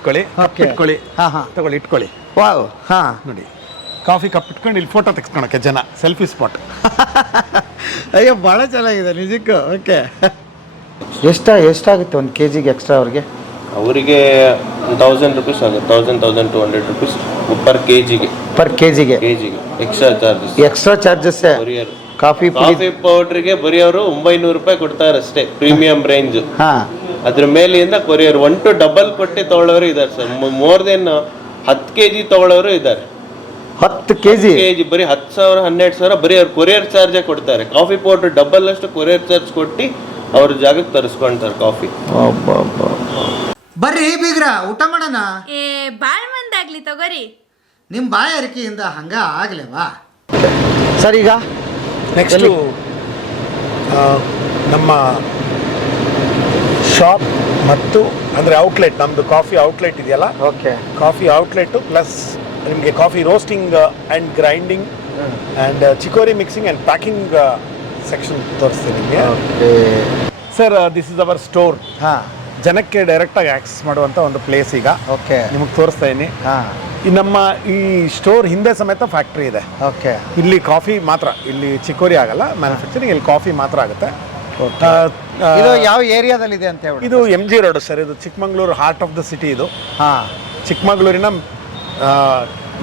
ಇಟ್ಕೊಳ್ಳಿ ಕಪ್ ಇಟ್ಕೊಳ್ಳಿ. ಹಾ ಹಾ. ತಗೊಳ್ಳಿ ಇಟ್ಕೊಳ್ಳಿ. ವಾವ್ ಹಾ. ನೋಡಿ. ಕಾಫಿ ಕಪ್ ಇಟ್ಕೊಂಡು ಇಲ್ಲಿ ಫೋಟೋ ತೆಗೆಸ್ಕೊಳಕ್ಕೆ ಜನ ಸೆಲ್ಫಿ ಸ್ಪಾಟ್ ಅಯ್ಯೋ ಭಾಳ ಚೆನ್ನಾಗಿದೆ ನಿಜಕ್ಕೂ. ಓಕೆ ಎಷ್ಟ ಎಷ್ಟಾಗುತ್ತೆ ಒಂದು ಕೆ ಜಿಗೆ ಎಕ್ಸ್ಟ್ರಾ ಅವ್ರಿಗೆ ಅವರಿಗೆ ತೌಸಂಡ್ ರುಪೀಸ್ ಆಗುತ್ತೆ thousand thousand two hundred rupees per K ಜಿಗೆ ಪರ್ ಕೆ ಜಿಗೆ ಕೆ ಜಿಗೆ extra charges extra charges coffee coffee ಪೌಡ್ರಿಗೆ ಬರೀ ಅವರು ಒಂಬೈನೂರು ರೂಪಾಯಿ ಕೊಡ್ತಾರೆ ಅಷ್ಟೇ ಪ್ರೀಮಿಯಂ ರೇಂಜ್ ಹಾ. ಅದ್ರ ಮೇಲಿಂದ ಕೊರಿಯರ್ ಒನ್ ಟು ಡಬಲ್ ಪಟ್ಟಿ ತಗೊಳ್ಳೋರು ಇದ್ದಾರೆ ಸರ್. ಮೋರ್ ದೆನ್ ಹತ್ತು ಕೆ ಜಿ ತಗೊಳ್ಳೋರು ಇದ್ದಾರೆ. ಹತ್ತು ಕೆ ಜಿ ಕೆ ಜಿ ಬರೀ ಹತ್ತು ಸಾವಿರ ಹನ್ನೆರಡು ಸಾವಿರ ಬರೀ ಅವ್ರು ಕೊರಿಯರ್ ಚಾರ್ಜೇ ಕೊಡ್ತಾರೆ. ಕಾಫಿ ಪೌಡರ್ ಡಬಲ್ ಅಷ್ಟು ಕೊರಿಯರ್ ಚಾರ್ಜ್ ಕೊಟ್ಟು ಅವ್ರ ಜಾಗಕ್ಕೆ ತರಿಸ್ಕೊಂತಾರೆ ಕಾಫಿ. ಬರ್ರಿ ಬೀಗ್ರ ಊಟ ಮಾಡೋಣ? ಏ ಬಾಳ್ ಮಂದಾಗ್ಲಿ ತಗೋರಿ. ನಿಮ್ಮ ಬಾಯಾರಿಕೆಯಿಂದ ಹಂಗ ಆಗ್ಲೇವಾ? ಸರ್ ಈಗ ನೆಕ್ಸ್ಟು? ನಮ್ಮ ಶಾಪ್ ಮತ್ತು ಅಂದರೆ ಔಟ್ಲೆಟ್ ನಮ್ಮದು ಕಾಫಿ ಔಟ್ಲೆಟ್ ಇದೆಯಲ್ಲ? ಓಕೆ ಕಾಫಿ ಔಟ್ಲೆಟ್ ಪ್ಲಸ್ ನಿಮಗೆ coffee roasting and grinding and chicory mixing and packing section ತೋರಿಸ್ತೀನಿ ನಿಮಗೆ. Sir this is our store ಹಾಂ. ಜನಕ್ಕೆ ಡೈರೆಕ್ಟಾಗಿ ಆಕ್ಸೆಸ್ ಮಾಡುವಂಥ ಒಂದು ಪ್ಲೇಸ್ ಈಗ. ಓಕೆ ನಿಮಗೆ ತೋರಿಸ್ತಾ ಇದ್ದೀನಿ ಹಾಂ. ಈ ನಮ್ಮ ಈ ಸ್ಟೋರ್ ಹಿಂದೆ ಸಮೇತ ಫ್ಯಾಕ್ಟ್ರಿ ಇದೆ. ಓಕೆ ಇಲ್ಲಿ ಕಾಫಿ ಮಾತ್ರ ಇಲ್ಲಿ ಚಿಕೋರಿ ಆಗಲ್ಲ ಮ್ಯಾನುಫ್ಯಾಕ್ಚರಿಂಗ್ ಇಲ್ಲಿ ಕಾಫಿ ಮಾತ್ರ ಆಗುತ್ತೆ. ಇದು ಯಾವ ಏರಿಯಾದಲ್ಲಿದೆ ಅಂತ ಹೇಳಿ ಇದು ಎಂ ಜಿ ರೋಡ್ ಸರ್ ಇದು Chikmagalur heart of the city ಇದು. ಹಾ. ಚಿಕ್ಕಮಂಗ್ಳೂರಿನ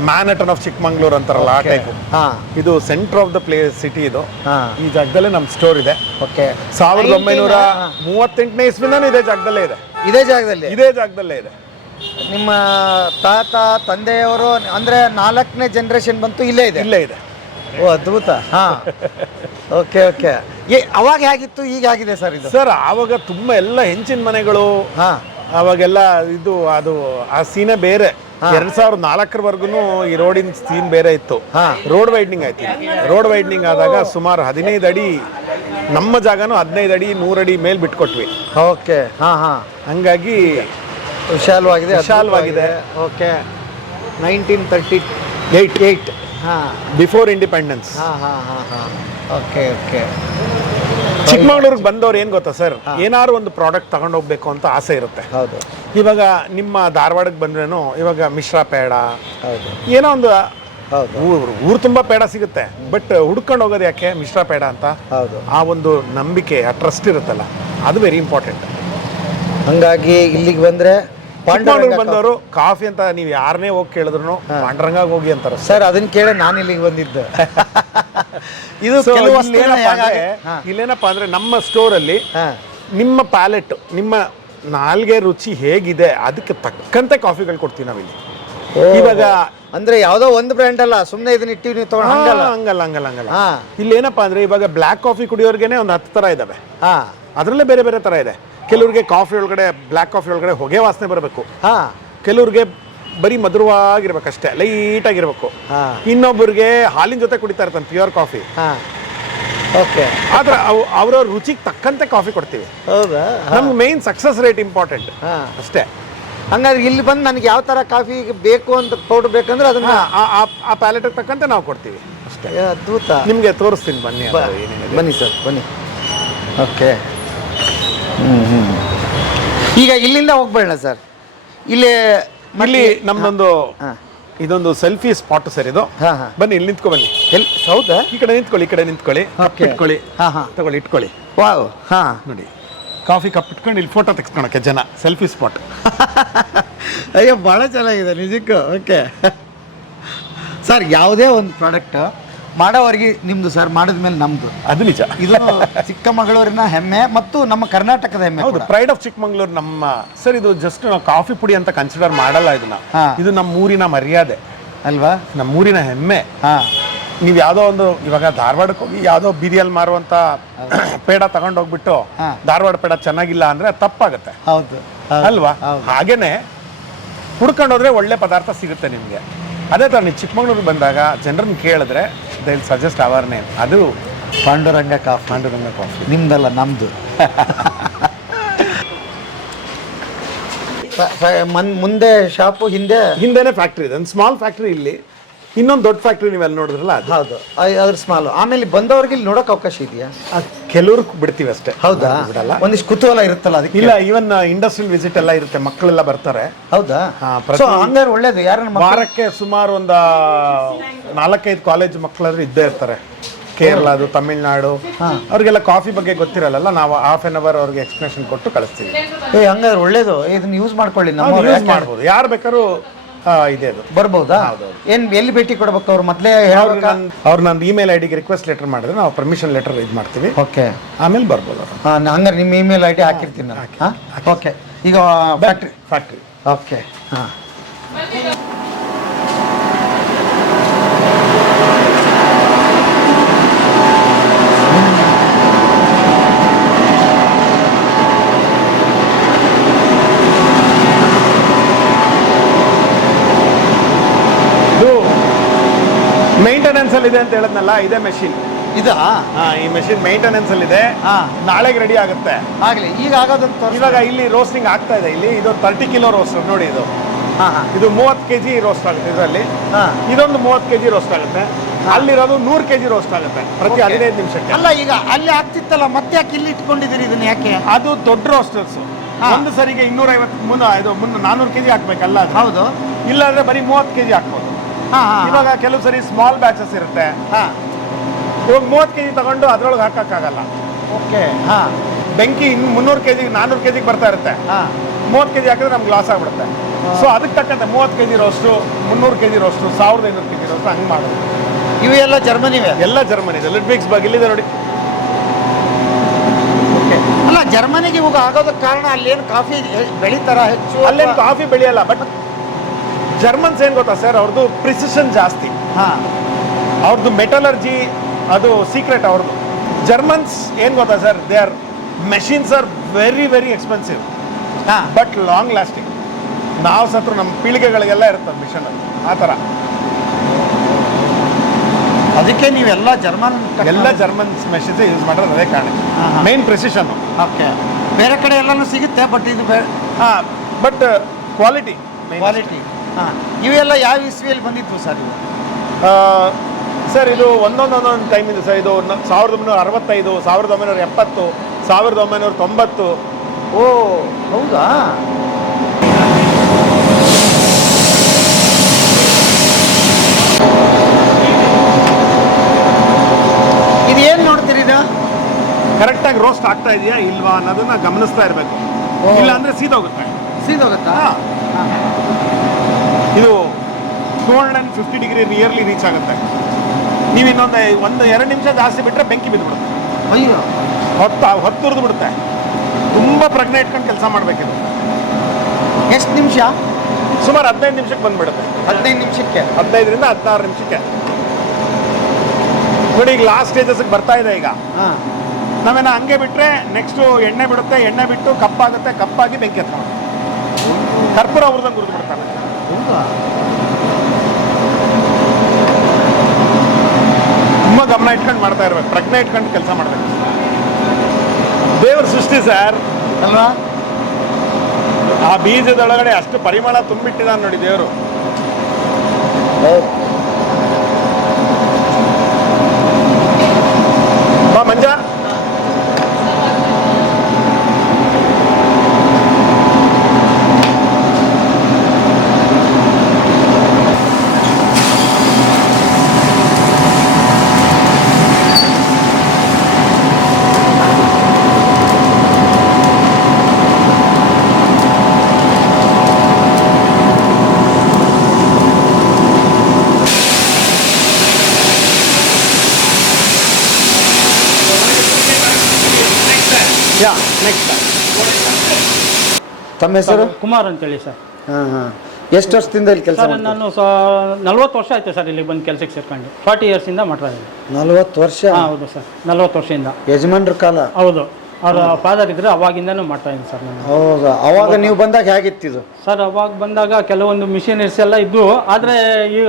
ಮ್ಯಾನಟನ್ ಆಫ್ ಚಿಕ್ಕಮಂಗ್ಳೂರು ಅಂತಾರಲ್ಲ ಆ ಟೈಪ್ ಹಾ. ಇದು centre of the place city ಇದು. ಈ ಜಾಗದಲ್ಲೇ ನಮ್ಮ ಸ್ಟೋರ್ ಇದೆ. ಓಕೆ ಸಾವಿರದ ಒಂಬೈನೂರ. ಮೂವತ್ತೆಂಟನೇ ಇಸ್ವಿಂದಾನು ಇದೇ ಜಾಗದಲ್ಲೇ ಇದೆ. ಇದೇ ಜಾಗದಲ್ಲಿ? ಇದೇ ಜಾಗದಲ್ಲೇ ಇದೆ. ನಿಮ್ಮ ತಾತ ತಂದೆಯವರು ಅಂದ್ರೆ ನಾಲ್ಕನೇ ಜನರೇಷನ್ ಬಂತು ಇಲ್ಲೇ ಇದೆ? ಇಲ್ಲೇ ಇದೆ. ಓ ಅದ್ಭುತ. ಹಾ. Okay okay. ಏ ಅವಾಗ ಹೇಗಿತ್ತು? ಈಗ ಆಗಿದೆ ಸರ್ ಇದು? ಸರ್ ಆವಾಗ ತುಂಬಾ ಎಲ್ಲ ಹೆಂಚಿನ ಮನೆಗಳು ಹಾ. ಅವಾಗೆಲ್ಲ ಇದು ಅದು ಆ ಸೀನೆ ಬೇರೆ. ಎರಡ್ ಸಾವಿರದ ನಾಲ್ಕರವರೆಗೂ ಈ ರೋಡಿನ ಸೀನ್ ಬೇರೆ ಇತ್ತು. ಹಾ. ರೋಡ್ ವೈಡ್ನಿಂಗ್ ಆಯ್ತು. ರೋಡ್ ವೈಡ್ನಿಂಗ್ ಆದಾಗ ಸುಮಾರು ಹದಿನೈದು ಅಡಿ ನಮ್ಮ ಜಾಗನೂ ಹದಿನೈದು ಅಡಿ ನೂರಡಿ ಮೇಲ್ ಬಿಟ್ಕೊಟ್ವಿ. ಓಕೆ. ಹಾ ಹಾ. ಹಂಗಾಗಿ ವಿಶಾಲವಾಗಿದೆ ವಿಶಾಲವಾಗಿದೆ. Okay. Nineteen thirty eight eight. Before independence ಹಾ ಹಾ ಹಾ ಹಾ. ಓಕೆ ಓಕೆ ಚಿಕ್ಕಮಗಳೂರಿಗೆ ಬಂದವ್ರು ಏನು ಗೊತ್ತಾ ಸರ್? ಏನಾದ್ರು ಒಂದು ಪ್ರಾಡಕ್ಟ್ ತಗೊಂಡು ಹೋಗ್ಬೇಕು ಅಂತ ಆಸೆ ಇರುತ್ತೆ. ಹೌದು. ಇವಾಗ ನಿಮ್ಮ ಧಾರವಾಡಕ್ಕೆ ಬಂದ್ರೇನು ಇವಾಗ ಮಿಶ್ರಾ ಪೇಡ ಹೌದು. ಏನೋ ಒಂದು ಹೌದು. ಊರು ಊರು ತುಂಬ ಪೇಡ ಸಿಗುತ್ತೆ. ಬಟ್ ಹುಡ್ಕೊಂಡು ಹೋಗೋದು ಯಾಕೆ ಮಿಶ್ರಾ ಪೇಡ ಅಂತ? ಹೌದು. ಆ ಒಂದು ನಂಬಿಕೆ ಆ ಟ್ರಸ್ಟ್ ಇರುತ್ತಲ್ಲ ಅದು ವೆರಿ ಇಂಪಾರ್ಟೆಂಟ್ ಹಂಗಾಗಿ ಇಲ್ಲಿಗೆ ಬಂದ್ರೆ ಪಾಂಡುರಂಗ ಬಂದವರು ಕಾಫಿ. ಅಂತ ನೀವು ಯಾರನ್ನೇ ಹೋಗಿ ಕೇಳಿದ್ರು ಪಾಂಡ್ರಂಗಾಗಿ ಹೋಗಿ ಅಂತಾರೆ. ಸರ್ ಅದನ್ನ ಕೇಳಿ ನಾನು ಇಲ್ಲಿಗೆ ಬಂದಿದ್ದೆ. ಇದು ಇಲ್ಲೇನಪ್ಪಾ ಅಂದ್ರೆ ನಮ್ಮ ಸ್ಟೋರಲ್ಲಿ ಅಲ್ಲಿ ನಿಮ್ಮ ಪ್ಯಾಲೆಟ್ ನಿಮ್ಮ ನಾಲ್ಗೆ ರುಚಿ ಹೇಗಿದೆ ಅದಕ್ಕೆ ತಕ್ಕಂತೆ ಕಾಫಿಗಳು ಕೊಡ್ತೀವಿ ನಾವಿಲ್ಲಿ. ಇವಾಗ ಅಂದ್ರೆ ಯಾವ್ದೋ ಒಂದು ಬ್ರ್ಯಾಂಡ್ ಅಲ್ಲ ಸುಮ್ಮನೆ ಇದನ್ನ ಇಟ್ಟಿವಿ ನೀವು ತಗೊಂಡು ಹಂಗಲ್ಲ. ಹಂಗಲ್ಲ ಹಂಗಲ್ಲ ಹಂಗಲ್ಲ. ಹಾ. ಇಲ್ಲಿ ಏನಪ್ಪಾ ಅಂದ್ರೆ ಇವಾಗ ಬ್ಲ್ಯಾಕ್ ಕಾಫಿ ಕುಡಿಯೋರ್ಗೆನೆ ಒಂದು ಹತ್ತು ತರ ಇದಾವೆ. ಹಾ. ಅದರಲ್ಲೇ ಬೇರೆ ಬೇರೆ ತರ ಇದೆ. ಕೆಲವ್ರಿಗೆ ಕಾಫಿ ಒಳಗಡೆ ಬ್ಲ್ಯಾಕ್ ಕಾಫಿ ಒಳಗಡೆ ಹೊಗೆ ವಾಸನೆ ಬರಬೇಕು. ಹಾ. ಕೆಲವ್ರಿಗೆ ಬರೀ ಮಧುರವಾಗಿರ್ಬೇಕಷ್ಟೇ ಲೈಟ್ ಆಗಿರ್ಬೇಕು ಹಾ. ಇನ್ನೊಬ್ಬರಿಗೆ ಹಾಲಿನ ಜೊತೆ ಕುಡಿತಾ ಇರ್ತಾನೆ ಪ್ಯೂರ್ ಕಾಫಿ ಹಾ. ಓಕೆ. ಆದ್ರೆ ಅವು ಅವ್ರವ್ರ ರುಚಿಗೆ ತಕ್ಕಂತೆ ಕಾಫಿ ಕೊಡ್ತೀವಿ. ಹೌದಾ? ನಮ್ಗೆ ಮೇನ್ ಸಕ್ಸಸ್ ರೇಟ್ ಇಂಪಾರ್ಟೆಂಟ್ ಹಾ. ಅಷ್ಟೇ. ಹಂಗಾದ್ರೆ ಇಲ್ಲಿ ಬಂದು ನನಗೆ ಯಾವ ತರ ಕಾಫಿ ಬೇಕು ಅಂತ ಪೌಡರ್ ಬೇಕಂದ್ರೆ ಅದನ್ನ ಆ- ಆ- ಆ ಪ್ಯಾಲೆಟ್ಗೆ ತಕ್ಕಂತೆ ನಾವು ಕೊಡ್ತೀವಿ. ಅಷ್ಟೇ. ಅದ್ಭುತ. ನಿಮಗೆ ತೋರಿಸ್ತೀನಿ ಬನ್ನಿ ಅದು ಏನೇನಿದೆ. ಬನ್ನಿ ಸರ್ ಬನ್ನಿ. ಓಕೆ. ಈಗ ಇಲ್ಲಿಂದ ಹೋಗ್ಬೇಡ ಸರ್. ಇಲ್ಲಿ ಇಲ್ಲಿ ನಮ್ದೊಂದು. ಇದೊಂದು ಸೆಲ್ಫಿ ಸ್ಪಾಟ್ ಸರ್ ಇದು. ಹಾ ಹಾ. ಬನ್ನಿ ಇಲ್ಲಿ ನಿಂತ್ಕೊ ಬನ್ನಿ. ಎಲ್ಲಿ ಹೌದಾ? ಈ ಕಡೆ ನಿಂತ್ಕೊಳ್ಳಿ ಈ ಕಡೆ ನಿಂತ್ಕೊಳ್ಳಿ. ಇಟ್ಕೊಳ್ಳಿ. ಹಾ ಹಾ. ತಗೊಳ್ಳಿ ಇಟ್ಕೊಳ್ಳಿ. ವಾವ್. ಹಾ. ನೋಡಿ. ಕಾಫಿ ಕಪ್ ಇಟ್ಕೊಂಡು ಇಲ್ಲಿ ಫೋಟೋ ತೆಗೆಸ್ಕೊಳಕ್ಕೆ ಜನ ಸೆಲ್ಫಿ ಸ್ಪಾಟ್. ಅಯ್ಯೋ ಭಾಳ ಚೆನ್ನಾಗಿದೆ ನಿಜಕ್ಕೂ. ಓಕೆ ಸರ್ ಯಾವುದೇ ಒಂದು ಪ್ರಾಡಕ್ಟ್ ಮಾಡೋವರೆಗೆ ನಿಮ್ದು ಸರ್ ಮಾಡಿದ ಮೇಲೆ ನಮ್ದು. ಅದು ನಿಜ. ಇದು ಚಿಕ್ಕಮಗಳೂರಿನ ಹೆಮ್ಮೆ ಮತ್ತು ನಮ್ಮ ಕರ್ನಾಟಕದ ಹೆಮ್ಮೆ ಹೌದು ಕೂಡ. ಪ್ರೈಡ್ ಆಫ್ ಚಿಕ್ಕಮಂಗ್ಳೂರು ನಮ್ಮ ಸರ್ ಇದು ಜಸ್ಟ್ ನಾವು ಕಾಫಿ ಪುಡಿ ಅಂತ ಕನ್ಸಿಡರ್ ಮಾಡಲ್ಲ ಇದನ್ನ. ಹಾ. ಇದು ನಮ್ಮ ಊರಿನ ಮರ್ಯಾದೆ. ಅಲ್ವಾ? ನಮ್ಮ ಊರಿನ ಹೆಮ್ಮೆ. ಹಾ. ನೀವು ಯಾವುದೋ ಒಂದು ಇವಾಗ ಧಾರವಾಡಕ್ಕೆ ಹೋಗಿ ಯಾವುದೋ ಬೀದಿಯಲ್ಲಿ ಮಾರುವಂತ ಪೇಡ ತಗೊಂಡು ಹೋಗ್ಬಿಟ್ಟು ಹಾ. ಧಾರವಾಡ ಪೇಡ ಚೆನ್ನಾಗಿಲ್ಲ ಅಂದ್ರೆ ಅದು ತಪ್ಪಾಗುತ್ತೆ. ಹೌದು ಅಲ್ವಾ. ಹಾಗೇನೆ ಹುಡ್ಕೊಂಡೋದ್ರೆ ಒಳ್ಳೆ ಪದಾರ್ಥ ಸಿಗುತ್ತೆ ನಿಮಗೆ. ಅದೇ ಥರ ನೀವು ಚಿಕ್ಕಮಂಗ್ಳೂರಿಗೆ ಬಂದಾಗ ಜನರನ್ನ ಕೇಳಿದ್ರೆ ದೇ ಸಜೆಸ್ಟ್ ಅವರ್ ನೇಮ್ ಅದು ಪಾಂಡುರಂಗ ಕಾಫಿ ಪಾಂಡುರಂಗ ಕಾಫಿ. ನಿಮ್ದಲ್ಲ ನಮ್ದು. ಮನ್- ಮುಂದೆ ಶಾಪು ಹಿಂದೆ? ಹಿಂದೆನೆ ಫ್ಯಾಕ್ಟ್ರಿ ಇದೆ. ಒಂದು ಸ್ಮಾಲ್ ಫ್ಯಾಕ್ಟ್ರಿ ಇಲ್ಲಿ. ಇನ್ನೊಂದು ದೊಡ್ಡ ಫ್ಯಾಕ್ಟ್ರಿ ನೀವೆಲ್ಲ ನೋಡಿದ್ರಲ್ಲ ಅದು? ಹೌದು. ಅದ್ರ ಸ್ಮಾಲ್ ಆಮೇಲೆ ಬಂದವ್ರಿಗೆ ಇಲ್ಲಿ ನೋಡಕ್ ಅವಕಾಶ ಇದೆಯಾ? ಕೆಲವ್ರಿಗೆ ಬಿಡ್ತೀವಿ ಅಷ್ಟೇ. ಹೌದಾ? ಬಿಡಲ್ಲ. ಒಂದಿಷ್ಟು ಕುತೂಹಲ ಇರುತ್ತಲ್ಲ ಅದಕ್ಕೆ? ಇಲ್ಲ ಈವನ್ ಇಂಡಸ್ಟ್ರಿಯಲ್ ವಿಸಿಟ್ ಎಲ್ಲ ಇರುತ್ತೆ ಮಕ್ಕಳೆಲ್ಲ ಬರ್ತಾರೆ. ಹೌದಾ? ಹಾ, ಪ್ರತಿ- ಸೊ ಹಂಗಾರೆ ಒಳ್ಳೇದು. ಯಾರನ್ನ ಮಕ್ಳು- ವಾರಕ್ಕೆ ಸುಮಾರು ಒಂದ ನಾಲ್ಕೈದು ಕಾಲೇಜ್ ಮಕ್ಕಳಾದ್ರೂ ಇದ್ದೇ ಇರ್ತಾರೆ. ಕೇರಳ ಅದು ತಮಿಳ್ನಾಡು. ಅವ್ರಿಗೆಲ್ಲ ಕಾಫಿ ಬಗ್ಗೆ ಗೊತ್ತಿರಲ್ಲ ನಾವು ಹಾಫ್ ಆನ್ ಅವರ್ ಅವ್ರಿಗೆ ಎಕ್ಸ್ಪ್ಲನೇಷನ್ ಕೊಟ್ಟು ಕಳಿಸ್ತೀವಿ. ಏ ಹಂಗಾದ್ರೆ ಒಳ್ಳೇದು. ಇದನ್ನ ಯೂಸ್ ಮಾಡ್ಕೊಳ್ಳಿ ನಾವು ಯೂಸ್ ಮಾಡ್ಬೋದು. ಯಾರು ಬೇಕಾದ್ರೂ ಇದೆ ಅದು. ಬರ್ಬೋದಾ? ಏನ್ ಎಲ್ಲಿ ಭೇಟಿ ಕೊಡ್ಬೇಕು ಅವ್ರು? ಮೊದಲೇ ಅವ್ರು ನನ್ನ ಇಮೇಲ್ ಐ ಡಿಗೆ ರಿಕ್ವೆಸ್ಟ್ ಲೆಟರ್ ಮಾಡಿದ್ರೆ ನಾವು ಪರ್ಮಿಷನ್ ಲೆಟರ್ ಇದು ಮಾಡ್ತೀವಿ. ಓಕೆ. ಆಮೇಲೆ ಬರ್ಬೋದು ಅವರು. ಹಂಗಾರೆ ನಿಮ್ಮ ಇಮೇಲ್ ಐ ಡಿ ಹಾಕಿರ್ತೀನಿ ನಾನು. ಓಕೆ. ಈಗ ಫ್ಯಾಕ್ಟ್ರಿ ಫ್ಯಾಕ್ಟ್ರಿ ಓಕೆ. ಹಾಂ ಇದು ಇದೆ ಅಂತ ಹೇಳಿದ್ನಲ್ಲ ಇದೆ ಮೆಷಿನ್ ಇದಾ? ಈ ಮೆಷಿನ್ ಮೇಂಟೆನೆನ್ಸ್ ಅಲ್ಲಿ ಇದೆ ಹಾ. ನಾಳೆಗೆ ರೆಡಿ ಆಗುತ್ತೆ. ಆಗಲಿ ಈಗ ಆಗೋದಂತ ಇವಾಗ ಇಲ್ಲಿ ರೋಸ್ಟಿಂಗ್ ಆಗ್ತಾ ಇದೆ. ಇಲ್ಲಿ ಇದು ತರ್ಟಿ ಕಿಲೋ ರೋಸ್ಟರ್ ನೋಡಿ ಇದು. ಹಾ ಹಾಂ. ಇದು ಮೂವತ್ತು ಕೆಜಿ ರೋಸ್ಟ್ ಆಗುತ್ತೆ ಇದರಲ್ಲಿ. ಹಾ. ಇದೊಂದು ಮೂವತ್ತು ಕೆಜಿ ರೋಸ್ಟ್ ಆಗುತ್ತೆ. ಅಲ್ಲಿರೋದು ನೂರು ಕೆಜಿ ರೋಸ್ಟ್ ಆಗುತ್ತೆ ಪ್ರತಿ. ಹದಿನೈದು ನಿಮಿಷಕ್ಕೆ. ಅಲ್ಲ ಈಗ ಅಲ್ಲಿ ಆಗ್ತಿತ್ತಲ್ಲ ಮತ್ತೆ ಯಾಕೆ ಇಲ್ಲಿ ಇಟ್ಕೊಂಡಿದ್ದೀರಿ ಇದನ್ನ ಯಾಕೆ? ಅದು ದೊಡ್ಡ ರೋಸ್ಟರ್ಸ್ ಹಾ. ಒಂದು ಸರಿಗೆ ಇನ್ನೂರೈವತ್ತು ಮುನ್ನ ಇದು ಮುನ್ನ ನಾನೂರು ಕೆಜಿ ಹಾಕ್ಬೇಕಲ್ಲ ಅದು. ಹೌದು. ಇಲ್ಲಾಂದ್ರೆ ಬರೀ ಮೂವತ್ತು ಕೆಜಿ ಹಾಕ್ಬೋದು. ಹಾಂ ಹಾಂ ಇವಾಗ ಕೆಲವು ಸರಿ ಸ್ಮಾಲ್ ಬ್ಯಾಚಸ್ ಇರುತ್ತೆ. ಹಾಂ. ಇವಾಗ ಮೂವತ್ತು ಕೆಜಿ ತಗೊಂಡು ಅದ್ರೊಳಗೆ ಹಾಕಕ್ಕಾಗಲ್ಲ. ಓಕೆ. ಹಾ. ಬೆಂಕಿ ಇನ್ನು ಮುನ್ನೂರು ಕೆಜಿ ನಾನೂರು ಕೆಜಿಗೆ ಬರ್ತಾ ಇರುತ್ತೆ. ಹಾಂ. ಮೂವತ್ತು ಕೆಜಿ ಹಾಕಿದ್ರೆ ನಮ್ಗೆ ಲಾಸ್ ಆಗ್ಬಿಡುತ್ತೆ. ಸೊ ಅದಕ್ಕೆ ತಕ್ಕಂತೆ ಮೂವತ್ತು ಕೆಜಿ ರೋಸ್ಟು ಮುನ್ನೂರು ಕೆಜಿ ರೋಸ್ಟು ಸಾವಿರದ ಐನೂರು ಕೆಜಿ ರೋಸ್ಟು ಹಂಗೆ ಮಾಡೋದು. ಇವು ಎಲ್ಲ ಜರ್ಮನಿವೆ? ಎಲ್ಲ ಜರ್ಮನಿ ಇದೆ ಮಿಕ್ಸ್ ಬಗ್ಗೆ ಇಲ್ಲಿದೆ ನೋಡಿ. ಓಕೆ. ಅಲ್ಲ ಜರ್ಮನಿಗೆ ಇವಾಗ ಆಗೋದಕ್ಕೆ ಕಾರಣ ಅಲ್ಲೇನು ಕಾಫಿ ಬೆಳೀತಾರ ಹೆಚ್ಚು ಅಲ್ಲೇನು ಕಾಫಿ ಬೆಳೆಯಲ್ಲ ಬಟ್ ಜರ್ಮನ್ಸ್ ಏನು ಗೊತ್ತಾ ಸರ್ ಅವ್ರದ್ದು ಪ್ರಿಸಿಷನ್ ಜಾಸ್ತಿ. ಹಾಂ. ಅವ್ರದ್ದು ಮೆಟಲರ್ಜಿ ಅದು ಸೀಕ್ರೆಟ್ ಅವ್ರದ್ದು ಜರ್ಮನ್ಸ್ ಏನು ಗೊತ್ತಾ sir they are machines are very very expensive ಹಾಂ. ಬಟ್ ಲಾಂಗ್ ಲಾಸ್ಟಿಂಗ್ ನಾವು ಸತ್ರ ನಮ್ಮ ಪೀಳಿಗೆಗಳಿಗೆಲ್ಲ ಇರುತ್ತೆ ಮಿಷನ್ ಆ ಥರ. ಅದಕ್ಕೆ ನೀವೆಲ್ಲ ಜರ್ಮನ್ ಎಲ್ಲ ಜರ್ಮನ್ಸ್ ಮೆಷಿನ್ಸ್ ಯೂಸ್ ಮಾಡೋದು ಅದೇ ಕಾರಣ. Main precision okay. ಬೇರೆ ಕಡೆ ಎಲ್ಲನೂ ಸಿಗುತ್ತೆ ಬಟ್ ಇದು ಹಾಂ ಬಟ್ ಕ್ವಾಲಿಟಿ ಕ್ವಾಲಿಟಿ ಹಾಂ ಇವೆಲ್ಲ ಯಾವ ಇಸ್ವಿಯಲ್ಲಿ ಬಂದಿತ್ತು ಸರ್ ಇವು ಸರ್ ಇದು ಒಂದೊಂದು ಟೈಮಿಂದ ಟೈಮ್ ಇದೆ ಸರ್ ಇದು ನ- ಸಾವಿರದ ಒಂಬೈನೂರ ಅರವತ್ತೈದು ಸಾವಿರದ ಒಂಬೈನೂರ ಎಪ್ಪತ್ತು ಸಾವಿರದ ಒಂಬೈನೂರ ತೊಂಬತ್ತು. ಓ ಹೌದಾ? ಇದು ಏನು ನೋಡ್ತೀರಿ ಇದು? ಕರೆಕ್ಟಾಗಿ ರೋಸ್ಟ್ ಆಗ್ತಾ ಇದೆಯಾ ಇಲ್ವಾ ಅನ್ನೋದನ್ನ ಗಮನಿಸ್ತಾ ಇರಬೇಕು. ಓ. ಇಲ್ಲ ಅಂದ್ರೆ ಸೀದೋಗುತ್ತೆ. ಸೀದೋಗುತ್ತಾ? ಇದು two hundred and fifty degree nearly reach ಆಗುತ್ತೆ. ನೀವು ಇನ್ನೊಂದು ಒಂದು ಎರಡು ನಿಮಿಷ ಜಾಸ್ತಿ ಬಿಟ್ಟರೆ ಬೆಂಕಿ ಬಿದ್ದುಬಿಡುತ್ತೆ. ಅಯ್ಯೋ. ಹೊತ್ತು ಹೊತ್ತುರಿದು ಬಿಡುತ್ತೆ. ತುಂಬ ಪ್ರಜ್ಞೆ ಇಟ್ಕೊಂಡು ಕೆಲಸ ಮಾಡಬೇಕಿದೆ. ಎಷ್ಟು ನಿಮಿಷ? ಸುಮಾರು ಹದಿನೈದು ನಿಮಿಷಕ್ಕೆ ಬಂದ್ಬಿಡುತ್ತೆ. ಹದಿನೈದು ನಿಮಿಷಕ್ಕೆ? ಹದಿನೈದರಿಂದ ಹದಿನಾರು ನಿಮಿಷಕ್ಕೆ. ನೋಡಿ ಈಗ ಲಾಸ್ಟ್ ಸ್ಟೇಜಸ್ಗೆ ಬರ್ತಾ ಇದೆ ಈಗ. ಹಾಂ. ನಾವೇನ ಹಂಗೆ ಬಿಟ್ಟರೆ ನೆಕ್ಸ್ಟು ಎಣ್ಣೆ ಬಿಡುತ್ತೆ ಎಣ್ಣೆ ಬಿಟ್ಟು ಕಪ್ಪಾಗುತ್ತೆ ಕಪ್ಪಾಗಿ ಬೆಂಕಿ ಹತ್ಕೊಂಡು ಕರ್ಪೂರ ಹುರಿದಂಗೆ ಹುರಿದು ಬಿಡ್ತಾರೆ ಹೌದಾ ತುಂಬ ಗಮನ ಇಟ್ಕೊಂಡು ಮಾಡ್ತಾ ಇರ್ಬೇಕು. ಪ್ರಜ್ಞೆ ಇಟ್ಕೊಂಡು ಕೆಲಸ ಮಾಡಬೇಕು. ದೇವ್ರ ಸೃಷ್ಟಿ ಸರ್. ಅಲ್ವಾ? ಆ ಬೀಜದೊಳಗಡೆ ಅಷ್ಟು ಪರಿಮಳ ತುಂಬಿಟ್ಟಿದ್ದಾನೆ ನೋಡಿ ದೇವರು ಬಾ ಮಂಜ ಯಾ ನೆಕ್ಸ್ಟ್ ತಮ್ಮ ಹೆಸರು? ಕುಮಾರ್ ಅಂತೇಳಿ ಸರ್. ಹಾಂ ಹಾಂ. ಎಷ್ಟು ವರ್ಷದಿಂದ ಇಲ್ಲಿ ಕೆಲಸ ಸರ್ ನಾನು ನಲ್ವತ್ತು ವರ್ಷ ಆಯ್ತು ಸರ್ ಇಲ್ಲಿ ಬಂದು ಕೆಲಸಕ್ಕೆ ಸೇರ್ಕೊಂಡು. ಫಾರ್ಟಿ ಇಯರ್ಸಿಂದ ಮಾಡ್ತಾ ಇದ್ದೀನಿ. ನಲ್ವತ್ತು ವರ್ಷ? ಹಾಂ ಹೌದು ಸರ್. ನಲ್ವತ್ತು ವರ್ಷದಿಂದ. ಯಜಮಾನ್ರ ಕಾಲ? ಹೌದು. ಅವ್ರ ಫಾದರ್ ಇದ್ರೆ ಅವಾಗಿಂದನೂ ಮಾಡ್ತಾ ಇದ್ದೀನಿ ಸರ್ ನಾನು. ಹೌದಾ? ಅವಾಗ ನೀವು ಬಂದಾಗ ಹೇಗಿತ್ತಿದು? ಸರ್ ಅವಾಗ ಬಂದಾಗ ಕೆಲವೊಂದು ಮಿಷಿನರೀಸ್ ಎಲ್ಲ ಇದ್ದು ಆದರೆ ಈಗ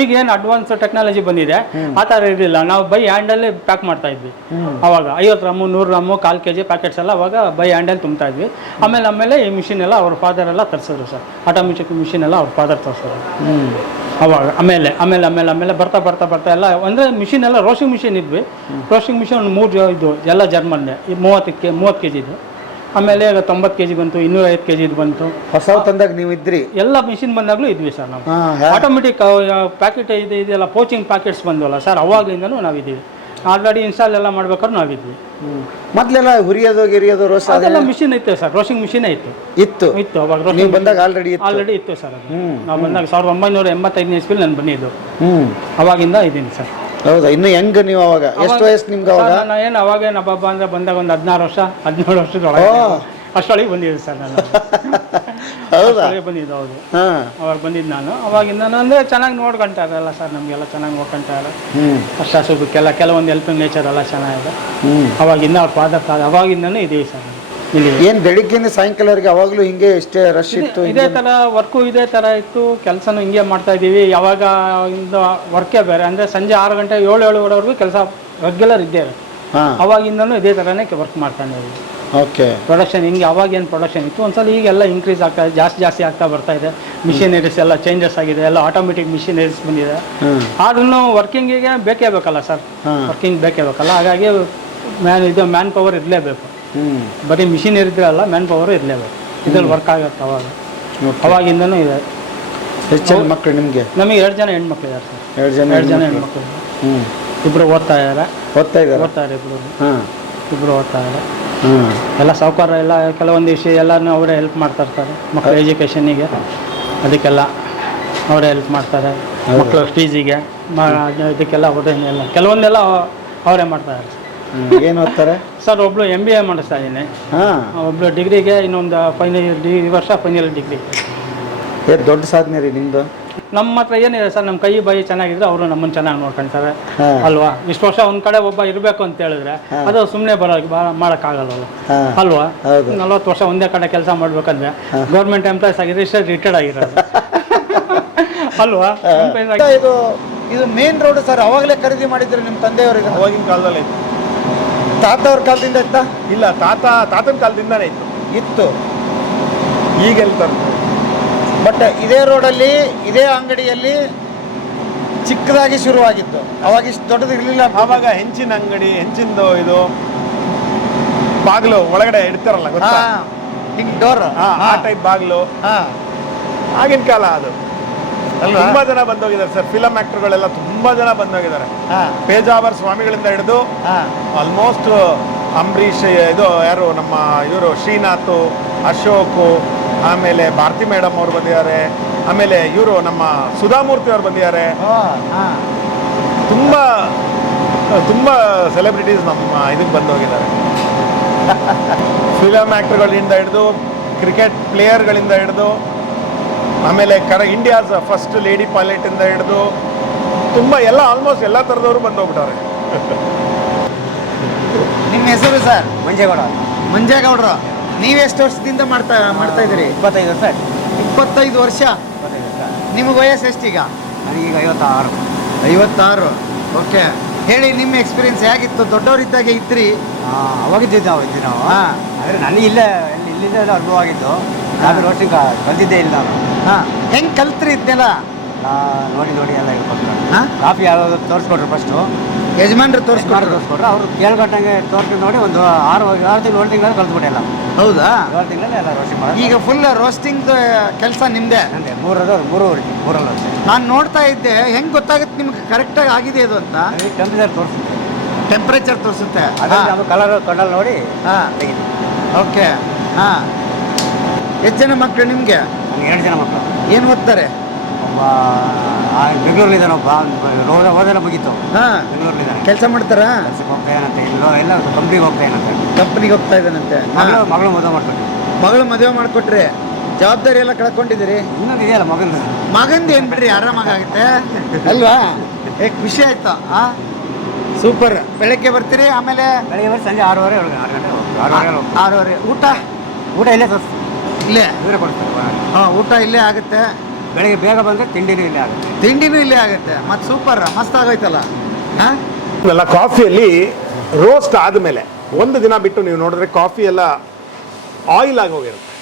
ಈಗ ಏನು ಅಡ್ವಾನ್ಸ್ ಟೆಕ್ನಾಲಜಿ ಬಂದಿದೆ ಆ ಥರ ಇರಲಿಲ್ಲ. ನಾವು ಬೈ ಹ್ಯಾಂಡಲ್ಲೇ ಪ್ಯಾಕ್ ಮಾಡ್ತಾ ಇದ್ವಿ. ಅವಾಗ ಐವತ್ತು ರಾಮು ನೂರು ರಾಮು ಕಾಲು ಕೆ ಜಿ ಪ್ಯಾಕೆಟ್ಸ್ ಎಲ್ಲ ಅವಾಗ ಬೈ ಹ್ಯಾಂಡಲ್ಲಿ ತುಂಬ್ತಾ ಇದ್ವಿ. ಆಮೇಲೆ ಆಮೇಲೆ ಈ ಮಿಷಿನ್ ಎಲ್ಲ ಅವ್ರ ಫಾದರ್ ಎಲ್ಲ ತರಿಸಿದ್ರು ಸರ್. ಆಟೋಮೆಟಿಕ್ ಮಿಷಿನ್ ಎಲ್ಲ ಅವ್ರ ಫಾದರ್ ತರಿಸಿದ್ರು. ಹ್ಞೂ ಅವಾಗ ಆಮೇಲೆ ಆಮೇಲೆ ಆಮೇಲೆ ಆಮೇಲೆ ಬರ್ತಾ ಬರ್ತಾ ಬರ್ತಾ ಎಲ್ಲ ಅಂದರೆ ಮಿಷಿನ್ ಎಲ್ಲ ರೋಷಿಂಗ್ ಮಿಷಿನ್ ಇದ್ವಿ. ರೋಷಿಂಗ್ ಮಿಷಿನ್ ಒಂದು ಮೂರು ಇದು ಎಲ್ಲ ಜರ್ಮನ್ನೇ ಮೂವತ್ತಕ್ಕೆ ಮೂವತ್ತು ಕೆ ಜಿದು ಆಮೇಲೆ ಈಗ ತೊಂಬತ್ತು ಕೆ ಜಿ ಬಂತು ಇನ್ನೂರೈವತ್ತು ಕೆ ಜಿದು ಬಂತು. ಹೊಸ ತಂದಾಗ ನೀವು ಇದ್ರಿ? ಎಲ್ಲ ಮಿಷಿನ್ ಬಂದಾಗಲೂ ಇದ್ವಿ ಸರ್ ನಾವು. ಆಟೋಮೆಟಿಕ್ ಪ್ಯಾಕೆಟ್ ಇದೆ ಇದೆಲ್ಲ ಪೋಚಿಂಗ್ ಪ್ಯಾಕೆಟ್ಸ್ ಬಂದವಲ್ಲ ಸರ್ ಅವಾಗಲಿಂದನೂ ನಾವಿದ್ದೀವಿ. ಆಲ್ರೆಡಿ ಇನ್ಸ್ಟಾಲ್ ಎಲ್ಲ ಮಾಡ್ಬೇಕಾದ್ರೆ ನಾವಿದ್ವಿ ಮೊದ್ಲೆಲ್ಲ ಹುರಿಯೋದು ಗಿರಿಯೋದು ರೋಸ್ ಅದೆಲ್ಲ ಮಿಷಿನ್ ಇತ್ತು ಸರ್ ರೋಸಿಂಗ್ ಮಿಷಿನ್ ಇತ್ತು. ಇತ್ತು. ಇತ್ತು ಅವಾಗ ನೀವು ಬಂದಾಗ ಆಲ್ರೆಡಿ ಇತ್ತು. ಆಲ್ರೆಡಿ ಇತ್ತು ಸರ್ ಅದು. ನಾವು ಬಂದಾಗ ಸಾವಿರದ ಒಂಬೈನೂರ ಎಂಬತ್ತೈದನೇ ಇಸ್ವಿಲಿ ನಾನು ಬಂದಿದ್ದು. ಹ್ಮ್. ಅವಾಗಿಂದ ಇದ್ದೀನಿ ಸರ್ ಹೌದಾ? ಇನ್ನು ಹೆಂಗೆ ನೀವು ಅವಾಗ? ಎಷ್ಟು ವಯಸ್ಸು ನಿಮ್ಗೆ ಅವಾಗ? ನಾನು ಏನು ಅವಾಗ ನಬ್ಬ ಅಂದ್ರೆ ಬಂದಾಗ ಒಂದು ಹದಿನಾರು ವರ್ಷ ಹದಿನೇಳು ವರ್ಷದೊಳಗೆ ಅಷ್ಟೊಳಗೆ ಬಂದಿದ್ದೆ ಸರ್ ನಾನು. ಹೌದಾ? ಅಷ್ಟೊಳಗೆ ಬಂದಿದ್ದು ಹೌದು. ಹಾ. ಅವಾಗ ಬಂದಿದ್ದು ನಾನು. ಅವಾಗಿಂದ ಅಂದರೆ ಚೆನ್ನಾಗಿ ನೋಡ್ಕೊಂತಾರಲ್ಲ ಸರ್ ನಮಗೆಲ್ಲ ಚೆನ್ನಾಗಿ ನೋಡ್ಕೊಂತಾರೆ ಹ್ಞೂ ಕಷ್ಟ ಸುಖಕ್ಕೆಲ್ಲ ಕೆಲವೊಂದು ಹೆಲ್ಪಿಂಗ್ ನೇಚರ್ ಎಲ್ಲ ಚೆನ್ನಾಗಿದೆ. ಹ್ಞೂ ಅವಾಗಿಂದ ಅವ್ರ ಫಾದರ್ ಅವಾಗಿಂದನೂ ಇದೀವಿ ಸರ್. ಇಲ್ಲಿ. ಏನ್ ಸಾಯಂಕಾಲವರೆಗೆ ಅವಾಗ್ಲೂ ಹಿಂಗೆ ಇಷ್ಟೇ ರಶ್ ಇತ್ತು ಇದೇ ಥರ ವರ್ಕು ಇದೇ ಥರ ಇತ್ತು ಕೆಲಸನೂ ಹಿಂಗೆ ಮಾಡ್ತಾ ಇದೀವಿ ಯಾವಾಗ ಇಂದ ವರ್ಕೇ ಬೇರೆ. ಅಂದರೆ ಸಂಜೆ ಆರು ಗಂಟೆ ಏಳು ಏಳುವರೆವರೆಗೂ ಕೆಲಸ ರೆಗ್ಯುಲರ್ ಇದ್ದೇವೆ. ಅವಾಗಿಂದನೂ ಇದೇ ಥರನೇ ವರ್ಕ್ ಮಾಡ್ತಾನೆ ಓಕೆ ಪ್ರೊಡಕ್ಷನ್ ಹಿಂಗೆ ಅವಾಗೇನು ಪ್ರೊಡಕ್ಷನ್ ಇತ್ತು? ಒಂದ್ಸಲ ಈಗೆಲ್ಲ ಇನ್ಕ್ರೀಸ್ ಆಗ್ತಾ ಇದೆ ಜಾಸ್ತಿ ಜಾಸ್ತಿ ಆಗ್ತಾ ಬರ್ತಾ ಇದೆ. ಮಿಷಿನರೀಸ್ ಎಲ್ಲ ಚೇಂಜಸ್ ಆಗಿದೆ ಎಲ್ಲ ಆಟೋಮೆಟಿಕ್ ಮಿಷಿನರೀಸ್ ಬಂದಿದೆ. ಆದ್ರೂ ವರ್ಕಿಂಗಿಗೆ ಬೇಕೇ ಬೇಕಲ್ಲ ಸರ್. ವರ್ಕಿಂಗ್ ಬೇಕೇ ಬೇಕಲ್ಲ. ಹಾಗಾಗಿ ಮ್ಯಾನ್ ಇದು ಮ್ಯಾನ್ ಪವರ್ ಇರಲೇಬೇಕು ಬರೀ ಮಿಷಿನ್ ಇರಿದ್ರಲ್ಲ ಮ್ಯಾನ್ ಪವರ್ ಇರಲೇಬೇಕು. ಇದ್ರಲ್ಲಿ ವರ್ಕ್ ಆಗುತ್ತೆ ಅವಾಗ. ಅವಾಗಿಂದನೂ ಇದೆ. ಎಷ್ಟು ಜನ ಮಕ್ಕಳು ನಿಮಗೆ? ನಮಗೆ ಎರಡು ಜನ ಹೆಣ್ಮಕ್ಳು ಇದ್ದಾರೆ ಸರ್ ಎರಡು ಜನ ಎರಡು ಜನ ಹೆಣ್ಮಕ್ಳು. ಹ್ಮ್. ಇಬ್ಬರು ಓದ್ತಾ ಇದಾರೆ. ಓದ್ತಾ ಇದ್ದಾರೆ ಓದ್ತಾ ಇದ್ದಾರೆ ಇಬ್ಬರು ಹಾಂ. ಇಬ್ಬರು ಓದ್ತಾ ಇದ್ದಾರೆ ಹ್ಮ್ ಎಲ್ಲ ಸಾಹುಕಾರ ಎಲ್ಲ ಕೆಲವೊಂದು ವಿಷಯ ಎಲ್ಲನೂ ಅವರೇ ಹೆಲ್ಪ್ ಮಾಡ್ತಾ ಇರ್ತಾರೆ. ಮಕ್ಕಳ ಎಜುಕೇಷನಿಗೆ ಅದಕ್ಕೆಲ್ಲ ಅವರೇ ಹೆಲ್ಪ್ ಮಾಡ್ತಾರೆ. ಮಕ್ಕಳ ಫೀಸಿಗೆ ಇದಕ್ಕೆಲ್ಲ ಅವರೇ ಎಲ್ಲ. ಕೆಲವೊಂದೆಲ್ಲ ಅವರೇ ಮಾಡ್ತಾ ಇದ್ದಾರೆ ಏನು ಓದ್ತಾರೆ? ಸರ್ ಒಬ್ಳು ಎಂ ಬಿ ಎ ಮಾಡಿಸ್ತಾ ಇದ್ದೀನಿ. ಹಾ. ಒಬ್ಳು ಡಿಗ್ರಿಗೆ ಇನ್ನೊಂದು ಫೈನಲ್ ಡಿ ಈ ವರ್ಷ ಫೈನಲ್ ಡಿಗ್ರಿ ದೊಡ್ಡ ಸಾಧನೆ ರೀ ನಿಮ್ದು. ನಮ್ಮ ಹತ್ರ ಏನಿದೆ ಸರ್ ನಮ್ಮ ಕೈ ಬಾಯಿ ಚೆನ್ನಾಗಿದ್ರೆ ಅವರು ನಮ್ಮನ್ನ ಚೆನ್ನಾಗಿ ನೋಡ್ಕೊಂತಾರೆ. ಅಲ್ವಾ? ಇಷ್ಟು ವರ್ಷ ಒಂದ್ ಕಡೆ ಒಬ್ಬ ಇರಬೇಕು ಅಂತ ಹೇಳಿದ್ರೆ ಅದು ಸುಮ್ಮನೆ ಬರೋ ಮಾಡಕ್ ಆಗಲ್ಲ ಅಲ್ವಾ. ನಲ್ವತ್ತು ವರ್ಷ ಒಂದೇ ಕಡೆ ಕೆಲಸ ಮಾಡ್ಬೇಕಂದ್ರೆ ಗೌರ್ಮೆಂಟ್ ಎಂಪ್ಲಾಯ್ಸ್ ಆಗಿದ್ರೆ ಇಷ್ಟೇ ರಿಟೈರ್ಡ್ ಆಗಿರೋದು. ಅಲ್ವಾ? ಇದು ಇದು ಮೇನ್ ರೋಡ್ ಸರ್ ಅವಾಗಲೇ ಖರೀದಿ ಮಾಡಿದ್ರು ನಿಮ್ಮ ತಂದೆಯವರಿಗೆ ಅವಾಗಿನ ಕಾಲದಲ್ಲಿ ಇತ್ತು. ತಾತ ಅವ್ರ ಕಾಲದಿಂದ ಇತ್ತ? ಇಲ್ಲ ತಾತ ತಾತನ ಕಾಲದಿಂದಾನೇ ಇತ್ತು. ಇತ್ತು. ಈಗ ಎಲ್ಲಿ ತರ್ತಾರೆ ಬಟ್ ಇದೇ ರೋಡಲ್ಲಿ ಇದೇ ಅಂಗಡಿಯಲ್ಲಿ ಚಿಕ್ಕದಾಗಿ ಶುರುವಾಗಿತ್ತು. ಅವಾಗ ಇಷ್ಟು ದೊಡ್ಡದು ಇರಲಿಲ್ಲ ಆವಾಗ ಹೆಂಚಿನ ಅಂಗಡಿ ಹೆಂಚಿಂದು ಇದು ಬಾಗಿಲು ಒಳಗಡೆ ಇಡ್ತಾರಲ್ಲ ಗೊತ್ತಾ? ಹಿಂಗ್ ಡೋರ್ ಆ ಟೈಪ್ ಬಾಗಿಲು. ಆಗಿನ ಕಾಲ ಅದು? ತುಂಬಾ ಜನ ಬಂದೋಗಿದ್ದಾರೆ ಸರ್. ಫಿಲಂ ಆಕ್ಟರ್ಗಳೆಲ್ಲ ತುಂಬಾ ಜನ ಬಂದೋಗಿದ್ದಾರೆ. ಪೇಜಾವರ್ ಸ್ವಾಮಿಗಳಿಂದ ಹಿಡಿದು ಆಲ್ಮೋಸ್ಟ್ ಅಂಬರೀಷ್ ಇದು ಯಾರು ನಮ್ಮ ಇವರು ಶ್ರೀನಾಥ್ ಅಶೋಕ್ ಆಮೇಲೆ ಭಾರತಿ ಮೇಡಮ್ ಅವ್ರು ಬಂದಿದ್ದಾರೆ. ಆಮೇಲೆ ಇವರು ನಮ್ಮ ಸುಧಾಮೂರ್ತಿ ಅವರು ಬಂದಿದ್ದಾರೆ. ತುಂಬ ತುಂಬ ಸೆಲೆಬ್ರಿಟೀಸ್ ನಮ್ಮ ಇದಕ್ಕೆ ಬಂದು ಹೋಗಿದ್ದಾರೆ. ಫಿಲಮ್ ಆ್ಯಕ್ಟರ್ಗಳಿಂದ ಹಿಡಿದು ಕ್ರಿಕೆಟ್ ಪ್ಲೇಯರ್ಗಳಿಂದ ಹಿಡಿದು ಆಮೇಲೆ ಕರ ಇಂಡಿಯಾಸ್ ಫಸ್ಟ್ ಲೇಡಿ ಪೈಲಟಿಂದ ಹಿಡಿದು ತುಂಬ ಎಲ್ಲ ಆಲ್ಮೋಸ್ಟ್ ಎಲ್ಲ ಥರದವರು ಬಂದು ಹೋಗ್ಬಿಟ್ಟವ್ರೆ. ನಿಮ್ಮ ಹೆಸರು ಸರ್? ಮಂಜೇಗೌಡ. ಮಂಜೇಗೌಡರು. ನೀವು ಎಷ್ಟು ವರ್ಷದಿಂದ ಮಾಡ್ತಾ ಮಾಡ್ತಾ ಇದ್ದೀರಿ? ಇಪ್ಪತ್ತೈದು ವರ್ಷ ಆಯ್ತು. ಇಪ್ಪತ್ತೈದು ವರ್ಷ? ಇಪ್ಪತ್ತೈದು ವರ್ಷ ನಿಮಗೆ ವಯಸ್ಸು ಎಷ್ಟೀಗ? ಈಗ ಐವತ್ತಾರು. ಐವತ್ತಾರು? ಓಕೆ. ಹೇಳಿ ನಿಮ್ಮ ಎಕ್ಸ್ಪೀರಿಯನ್ಸ್ ಹೇಗಿತ್ತು? ದೊಡ್ಡವರಿದ್ದಾಗೆ ಇದ್ರಿ? ಅವಾಗಿದ್ದಿದ್ದು ನಾವು ಇದ್ವಿ ನಾವು. ಅಂದರೆ ಆದರೆ ನನಗೆ ಇಲ್ಲೇ ಇಲ್ಲಿ ಇಲ್ಲಿಂದ ಎಲ್ಲ ಅನುಭವ ಆಗಿತ್ತು. ನಾನು ರೋಟಿ ಬಂದಿದ್ದೇ ಇಲ್ಲ ನಾನು. ಹಾಂ. ಹೆಂಗೆ ಕಲ್ತ್ರಿ ಇದನ್ನೆಲ್ಲ ನಾ ನೋಡಿ ನೋಡಿ ಎಲ್ಲ ಹೇಳ್ಕೊಟ್ರು ಹಾಂ? ಕಾಫಿ ಯಾವ್ದು ತೋರಿಸ್ಕೊಟ್ರು ಫಸ್ಟು ಯಜಮಾನ್ರು ತೋರಿಸ್ಕೊಟ್ರು? ತೋರಿಸ್ಕೊಟ್ರು. ಅವರು ಕೇಳ್ಕೊಟ್ಟಂಗೆ ತೋರ್ಸ್ಕೊಂಡು ನೋಡಿ ಒಂದು ಆರು ಆರು ತಿಂಗಳು ಏಳು ತಿಂಗಳಲ್ಲಿ ಕಲ್ತ್ಬಿಟ್ಟೆ ಎಲ್ಲ. ಹೌದಾ? ಏಳು ಎಲ್ಲ ಮಾಡೋದು. ಈಗ ಫುಲ್ ರೋಸ್ಟಿಂಗ್ ಕೆಲಸ ನಿಮ್ದೆ? ಅಂದೆ ಮೂರದು ಮೂರು ಹೊಡಿತೀನಿ ಮೂರಲ್ಲ ವರ್ಷ ನಾನು ನೋಡ್ತಾ ಇದ್ದೆ ಹೆಂಗ್ ಗೊತ್ತಾಗುತ್ತೆ ನಿಮ್ಗೆ ಕರೆಕ್ಟಾಗಿ ಆಗಿದೆ ಇದು ಅಂತ? ಅಲ್ಲಿ ಟೆಂಪ್ರೇಚರ್ ತೋರಿಸುತ್ತೆ. ಟೆಂಪರೇಚರ್ ತೋರಿಸುತ್ತೆ. ಅದರಲ್ಲಿ ಅದು ಕಲರ್ ಕಣ್ಣಲ್ಲಿ ನೋಡಿ ಹಾಂ. ಓಕೆ ಹಾಂ. ಎಷ್ಟು ಜನ ಮಕ್ಕಳು ನಿಮಗೆ? ನನಗೆ ಎರಡು ಜನ ಮಕ್ಕಳು ಏನು ಓದ್ತಾರೆ? ಒಬ್ಬ ಬೆಂಗಳೂರಲ್ಲಿದ್ದಾನೆ ಒಬ್ಬ ರೋದ ಓದೆಲ್ಲ ಮುಗೀತು. ಹಾಂ. ಬೆಂಗಳೂರಲ್ಲಿದ್ದಾನೆ. ಕೆಲಸ ಮಾಡ್ತಾರಾ? ಕೆಲ್ಸಕ್ಕೆ ಹೋಗ್ತಾ ಇದ್ದಾನಂತೆ ಇಲ್ಲೋ ಎಲ್ಲ ಕಂಪ್ನಿಗೆ ಹೋಗ್ತಾ ಇದ್ದಾನಂತೆ. ಕಂಪ್ನಿಗೆ ಹೋಗ್ತಾ ಇದ್ದಾನಂತೆ. ಮಗಳು ಮಗಳು ಮದುವೆ ಮಾಡ್ಕೊಟ್ರಿ. ಮಗಳು ಮದುವೆ ಮಾಡ್ಕೊಟ್ರಿ ಜವಾಬ್ದಾರಿ ಎಲ್ಲ ಕಳ್ಕೊಂಡಿದ್ದೀರಿ? ಇನ್ನೊಂದು ಇದೆಯಲ್ಲ ಮಗಂದು? ಮಗಂದು ಏನ್ ಬಿಡ್ರಿ ಆರಾಮಾಗುತ್ತೆ ಅಲ್ವಾ? ಏ ಖುಷಿ ಆಯ್ತು ಆ? ಸೂಪರ್ ಬೆಳಗ್ಗೆ ಬರ್ತೀರಿ ಆಮೇಲೆ? ಬೆಳಗ್ಗೆ ಬರ್ರಿ ಸಂಜೆ ಆರೂವರೆ ಏಳು ಆರು ಗಂಟೆ ಆರೂವರೆ ಆರೂವರೆ ಊಟ? ಊಟ ಇಲ್ಲೇ ಸರ್ ಇಲ್ಲೇ? ಇವರೇ ಕೊಡ್ತಾರೆ ಹಾ ಊಟ ಇಲ್ಲೇ ಆಗುತ್ತೆ. ಬೆಳಿಗ್ಗೆ ಬೇಗ ಬಂದರೆ ತಿಂಡಿನೂ ಇಲ್ಲೇ ಆಗುತ್ತೆ. ತಿಂಡಿನೂ ಇಲ್ಲೇ ಆಗುತ್ತೆ. ಮತ್ತು ಸೂಪರ್ ಮಸ್ತ್ ಆಗೋಯ್ತಲ್ಲ? ಹಾಂ? ಇವೆಲ್ಲ ಕಾಫಿಯಲ್ಲಿ ರೋಸ್ಟ್ ಆದಮೇಲೆ ಒಂದು ದಿನ ಬಿಟ್ಟು ನೀವು ನೋಡಿದ್ರೆ ಕಾಫಿ ಎಲ್ಲ ಆಯಿಲ್ ಆಗಿ ಹೋಗಿರುತ್ತೆ.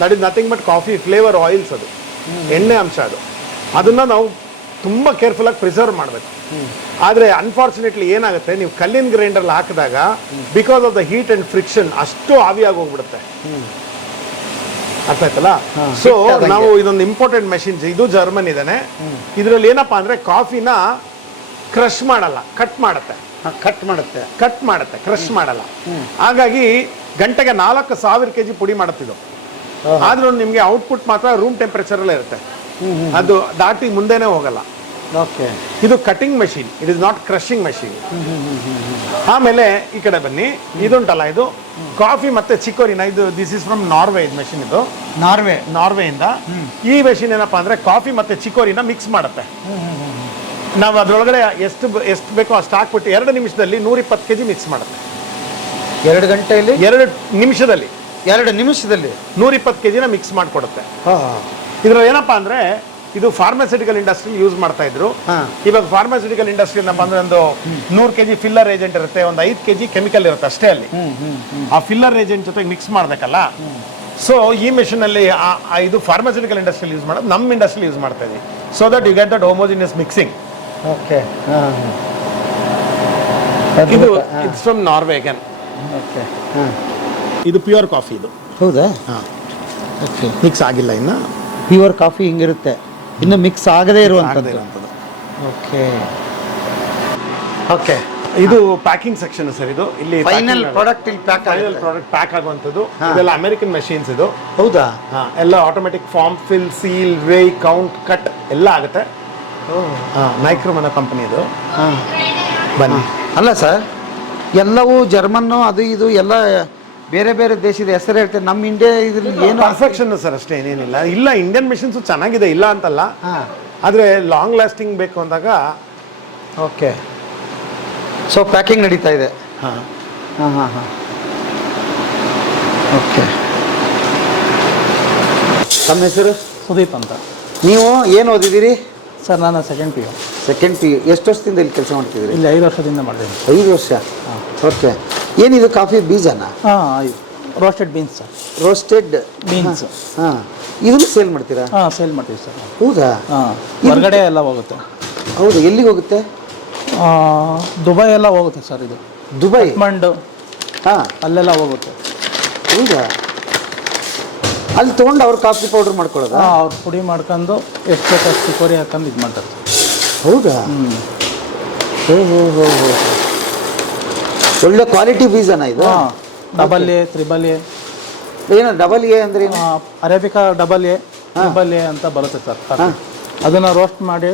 That is nothing but coffee flavour oils ಅದು. ಎಣ್ಣೆ ಅಂಶ ಅದು. ಅದನ್ನು ನಾವು ತುಂಬ ಕೇರ್ಫುಲ್ಲಾಗಿ ಪ್ರಿಸರ್ವ್ ಮಾಡಬೇಕು. ಆದರೆ ಅನ್ಫಾರ್ಚುನೇಟ್ಲಿ ಏನಾಗುತ್ತೆ ನೀವು ಕಲ್ಲಿನ ಗ್ರೈಂಡರ್ಲ್ಲಿ ಹಾಕಿದಾಗ because of the heat and friction ಅಷ್ಟು ಆವಿಯಾಗಿ ಹೋಗ್ಬಿಡುತ್ತೆ. ಅರ್ಥ ಆಯ್ತಲ್ಲ? ಸೊ ನಾವು ಇದೊಂದು ಇಂಪಾರ್ಟೆಂಟ್ ಮೆಷಿನ್ಸ್ ಇದು ಜರ್ಮನ್ ಇದಾನೆ. ಇದರಲ್ಲಿ ಏನಪ್ಪಾ ಅಂದ್ರೆ ಕಾಫಿನ ಕ್ರಶ್ ಮಾಡಲ್ಲ ಕಟ್ ಮಾಡುತ್ತೆ. ಕಟ್ ಮಾಡುತ್ತೆ. ಕಟ್ ಮಾಡುತ್ತೆ ಕ್ರಶ್ ಮಾಡಲ್ಲ. ಹಾಗಾಗಿ ಗಂಟೆಗೆ ನಾಲ್ಕು ಸಾವಿರ ಕೆಜಿ ಪುಡಿ ಮಾಡುತ್ತಿದ್ದು ಆದ್ರೂ ನಿಮ್ಗೆ ಔಟ್ಪುಟ್ ಮಾತ್ರ ರೂಮ್ ಟೆಂಪರೇಚರ್ ಅಲ್ಲೇ ಇರುತ್ತೆ. ಅದು ದಾಟಿ ಮುಂದೆನೆ ಹೋಗಲ್ಲ. ಓಕೆ ಇದು cutting machine it is not crushing machine ಆಮೇಲೆ ಈ ಕಡೆ ಬನ್ನಿ. ಇದುಂಟಲ್ಲ ಇದು? ಕಾಫಿ ಮತ್ತೆ ಚಿಕೋರಿನ ಇದು ದಿಸ್ ಇಸ್ ಫ್ರಮ್ ನಾರ್ವೆ ಇದು ಮೆಷಿನ್ ಇದು. ನಾರ್ವೆ ನಾರ್ವೆಯಿಂದ ಈ ಮೆಷಿನ್ ಏನಪ್ಪಾ ಅಂದ್ರೆ ಕಾಫಿ ಮತ್ತೆ ಚಿಕೋರಿನ ಮಿಕ್ಸ್ ಮಾಡುತ್ತೆ. ನಾವು ಅದರೊಳಗಡೆ ಎಷ್ಟು ಎಷ್ಟು ಬೇಕೋ ಅಷ್ಟು ಹಾಕ್ಬಿಟ್ಟು ಎರಡು ನಿಮಿಷದಲ್ಲಿ ನೂರ ಇಪ್ಪತ್ತು ಕೆಜಿ ಮಿಕ್ಸ್ ಮಾಡುತ್ತೆ. ಎರಡು ಗಂಟೆಯಲ್ಲಿ? ಎರಡು ನಿಮಿಷದಲ್ಲಿ. ಎರಡು ನಿಮಿಷದಲ್ಲಿ? ನೂರ ಇಪ್ಪತ್ತು ಕೆಜಿನ ಮಿಕ್ಸ್ ಮಾಡಿಕೊಡುತ್ತೆ. ಹಾ. ಇದ್ರಲ್ಲಿ ಏನಪ್ಪಾ ಅಂದ್ರೆ ಇದು ಫಾರ್ಮಾಸ್ಯೂಟಿಕಲ್ ಇಂಡಸ್ಟ್ರಿ ಯೂಸ್ ಮಾಡ್ತಾ ಇದ್ರು. ಇವಾಗ ಫಾರ್ಮಾಸ್ಯೂಟಿಕಲ್ ಇಂಡಸ್ಟ್ರಿ ಏನಪ್ಪಾ ಅಂದ್ರೆ ಒಂದು ನೂರು ಕೆಜಿ ಫಿಲ್ಲರ್ ಏಜೆಂಟ್ ಇರುತ್ತೆ ಒಂದು ಐದು ಕೆಜಿ ಕೆಮಿಕಲ್ ಇರುತ್ತೆ ಅಷ್ಟೇ ಅಲ್ಲಿ. ಆ ಫಿಲ್ಲರ್ ಏಜೆಂಟ್ ಜೊತೆಗೆ ಮಿಕ್ಸ್ ಮಾಡ್ಬೇಕಲ್ಲ? ಸೊ ಈ ಮೆಷಿನ್ ಅಲ್ಲಿ ಇದು ಫಾರ್ಮಾಸ್ಯೂಟಿಕಲ್ ಇಂಡಸ್ಟ್ರಿ ಯೂಸ್ ಮಾಡೋದು ನಮ್ಮ ಇಂಡಸ್ಟ್ರಿ ಯೂಸ್ ಮಾಡ್ತಾ ಇದೀವಿ. So that you get that homogeneous mixing okay. ಇದು ಇಟ್ಸ್ ಫ್ರಮ್ ನಾರ್ವೇಗನ್ ಓಕೆ ಇದು ಪ್ಯೂರ್ ಕಾಫಿ ಇದು. ಹೌದಾ? ಹಾಂ. ಓಕೆ. ಮಿಕ್ಸ್ ಆಗಿಲ್ಲ ಇನ್ನು. ಪ್ಯೂರ್ ಕಾಫಿ ಹಿಂಗಿರುತ್ತೆ. ಇನ್ನು ಮಿಕ್ಸ್ ಆಗದೇ ಇರುವಂತದ್ದು ಇರುವಂಥದ್ದು. ಓಕೆ ಓಕೆ ಇದು ಪ್ಯಾಕಿಂಗ್ ಸೆಕ್ಷನ್ ಸರ್ ಇದು. ಇಲ್ಲಿ ಫೈನಲ್ ಪ್ರಾಡಕ್ಟ್ ಇಲ್ಲಿ ಪ್ಯಾಕ್ ಫೈನಲ್ ಪ್ರಾಡಕ್ಟ್ ಪ್ಯಾಕ್ ಆಗುವಂಥದ್ದು. ಇದೆಲ್ಲ ಅಮೆರಿಕನ್ ಮೆಷಿನ್ಸ್ ಇದು. ಹೌದಾ? ಹಾ, ಎಲ್ಲ automatic form fill seal weigh count cut ಎಲ್ಲ ಆಗುತ್ತೆ. ಮೈಕ್ರೋಮನ ಕಂಪನಿ ಇದು. ಹಾಂ. ಬನ್ನಿ. ಅಲ್ಲ ಸರ್ ಎಲ್ಲವೂ ಜರ್ಮನ್ನು ಅದು ಇದು ಎಲ್ಲ ಬೇರೆ ಬೇರೆ ದೇಶದ ಹೆಸರು ಹೇಳ್ತಾರೆ ನಮ್ಮ ಇಂಡಿಯಾ ಇದ್ರಲ್ಲಿ ಏನು ಪರ್ಫೆಕ್ಷನ್ ಸರ್ ಅಷ್ಟೇ ಏನೇನಿಲ್ಲ ಇಲ್ಲ ಇಂಡಿಯನ್ ಮಿಷನ್ಸ್ ಚೆನ್ನಾಗಿದೆ ಇಲ್ಲ ಅಂತಲ್ಲ. ಹಾಂ. ಆದ್ರೆ ಲಾಂಗ್ ಲಾಸ್ಟಿಂಗ್ ಬೇಕು ಅಂದಾಗ ಓಕೆ. ಸೊ ಪ್ಯಾಕಿಂಗ್ ನಡೀತಾ ಇದೆ. ಹಾಂ. ಹಾಂ ಹಾಂ ಹಾಂ. ಓಕೆ. ತಮ್ಮ ಹೆಸರು? ಸುದೀಪ್ ಅಂತ. ನೀವು ಏನು ಓದಿದ್ದೀರಿ? ಸರ್ ನಾನು second P U second P ಎಷ್ಟು ವರ್ಷದಿಂದ ಇಲ್ಲಿ ಕೆಲಸ ಮಾಡ್ತಿದ್ದೀರಿ? ಇಲ್ಲಿ ಐದು ವರ್ಷದಿಂದ ಮಾಡಿದ್ದೀನಿ. ಐದು ವರ್ಷ? ಓಕೆ. ಏನಿದು ಕಾಫಿ ಬೀಜನ? ಹಾಂ roasted beans sir roasted beans ಹಾಂ ಇದನ್ನು ಸೇಲ್ ಮಾಡ್ತೀರಾ? ಹಾಂ ಸೇಲ್ ಮಾಡ್ತೀವಿ ಸರ್. ಹೌದಾ? ಹಾಂ ಹೊರಗಡೆ ಎಲ್ಲ ಹೋಗುತ್ತೆ. ಹೌದು ಎಲ್ಲಿಗೆ ಹೋಗುತ್ತೆ? ದುಬೈ ಎಲ್ಲ ಹೋಗುತ್ತೆ ಸರ್ ಇದು. ದುಬೈ? ಮಂಡು ಹಾಂ. ಅಲ್ಲೆಲ್ಲ ಹೋಗುತ್ತೆ. ಹೌದಾ? ಅಲ್ಲಿ ತೊಗೊಂಡು ಅವ್ರು ಕಾಫಿ ಪೌಡರ್ ಮಾಡ್ಕೊಳ್ಳೋದು? ಹಾಂ ಅವ್ರು ಪುಡಿ ಮಾಡ್ಕೊಂಡು ಎಷ್ಟು ಬೇಕು ಅಷ್ಟು ಕೊರಿ ಹಾಕೊಂಡು ಇದು ಮಾಡ್ತಾರೆ ಹೌದಾ ಹ್ಞೂ ಹೋ ಹೋ ಹೋ ಹೋ. ಒಳ್ಳೆ ಕ್ವಾಲಿಟಿ ಬೀಜನ ಇದು. ಡಬಲ್ ಎ ತ್ರಿಬಲ್ ಎ ಏನು ಡಬಲ್ ಎ ಅಂದ್ರೆ ಏನು? Arabica double A triple A ಅಂತ ಬರುತ್ತೆ ಸರ್. ಅದನ್ನ ರೋಸ್ಟ್ ಮಾಡಿ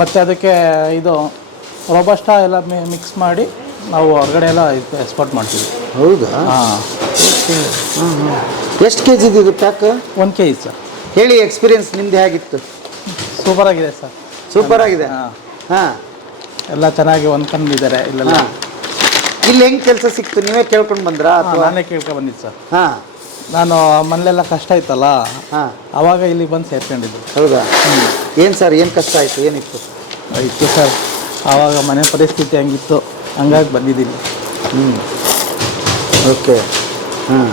ಮತ್ತೆ ಅದಕ್ಕೆ ಇದು ರೋಬಸ್ಟಾ ಎಲ್ಲ ಮಿಕ್ಸ್ ಮಾಡಿ ನಾವು ಹೊರಗಡೆ ಎಲ್ಲ ಎಕ್ಸ್ಪೋರ್ಟ್ ಮಾಡ್ತೀವಿ. ಹೌದಾ? ಎಷ್ಟು ಕೆ ಜಿ ಇದು ಪ್ಯಾಕ್ ಒಂದು ಕೆ ಜಿ ಸರ್ ಹೇಳಿ ಎಕ್ಸ್ಪೀರಿಯನ್ಸ್ ನಿಮ್ದು ಹೇಗಿತ್ತು? ಸೂಪರ್ ಆಗಿದೆ ಸರ್ ಸೂಪರ್ ಆಗಿದೆ? ಹಾಂ. ಹಾಂ. ಎಲ್ಲ ಚೆನ್ನಾಗಿ ಹೊಂದ್ಕೊಂಡಿದ್ದಾರೆ ಇಲ್ಲೆಲ್ಲ. ಇಲ್ಲಿ ಹೆಂಗೆ ಕೆಲಸ ಸಿಕ್ತು? ನೀವೇ ಕೇಳ್ಕೊಂಡು ಬಂದ್ರ ಅಥವಾ? ನಾನೇ ಕೇಳ್ಕೊ ಬಂದಿದ್ದು ಸರ್. ಹಾಂ. ನಾನು ಮನೇಲೆಲ್ಲ ಕಷ್ಟ ಇತ್ತಲ್ಲ ಹಾಂ. ಆವಾಗ ಇಲ್ಲಿಗೆ ಬಂದು ಸೇರ್ಕೊಂಡಿದ್ದು. ಹೌದಾ? ಏನು ಸರ್ ಏನು ಕಷ್ಟ ಆಯಿತು? ಏನಿತ್ತು? ಇತ್ತು ಸರ್ ಆವಾಗ ಮನೆ ಪರಿಸ್ಥಿತಿ ಹಂಗಿತ್ತು. ಹಂಗಾಗಿ ಬಂದಿದ್ದೀನಿ. ಹ್ಞೂ ಓಕೆ. ಹಾಂ.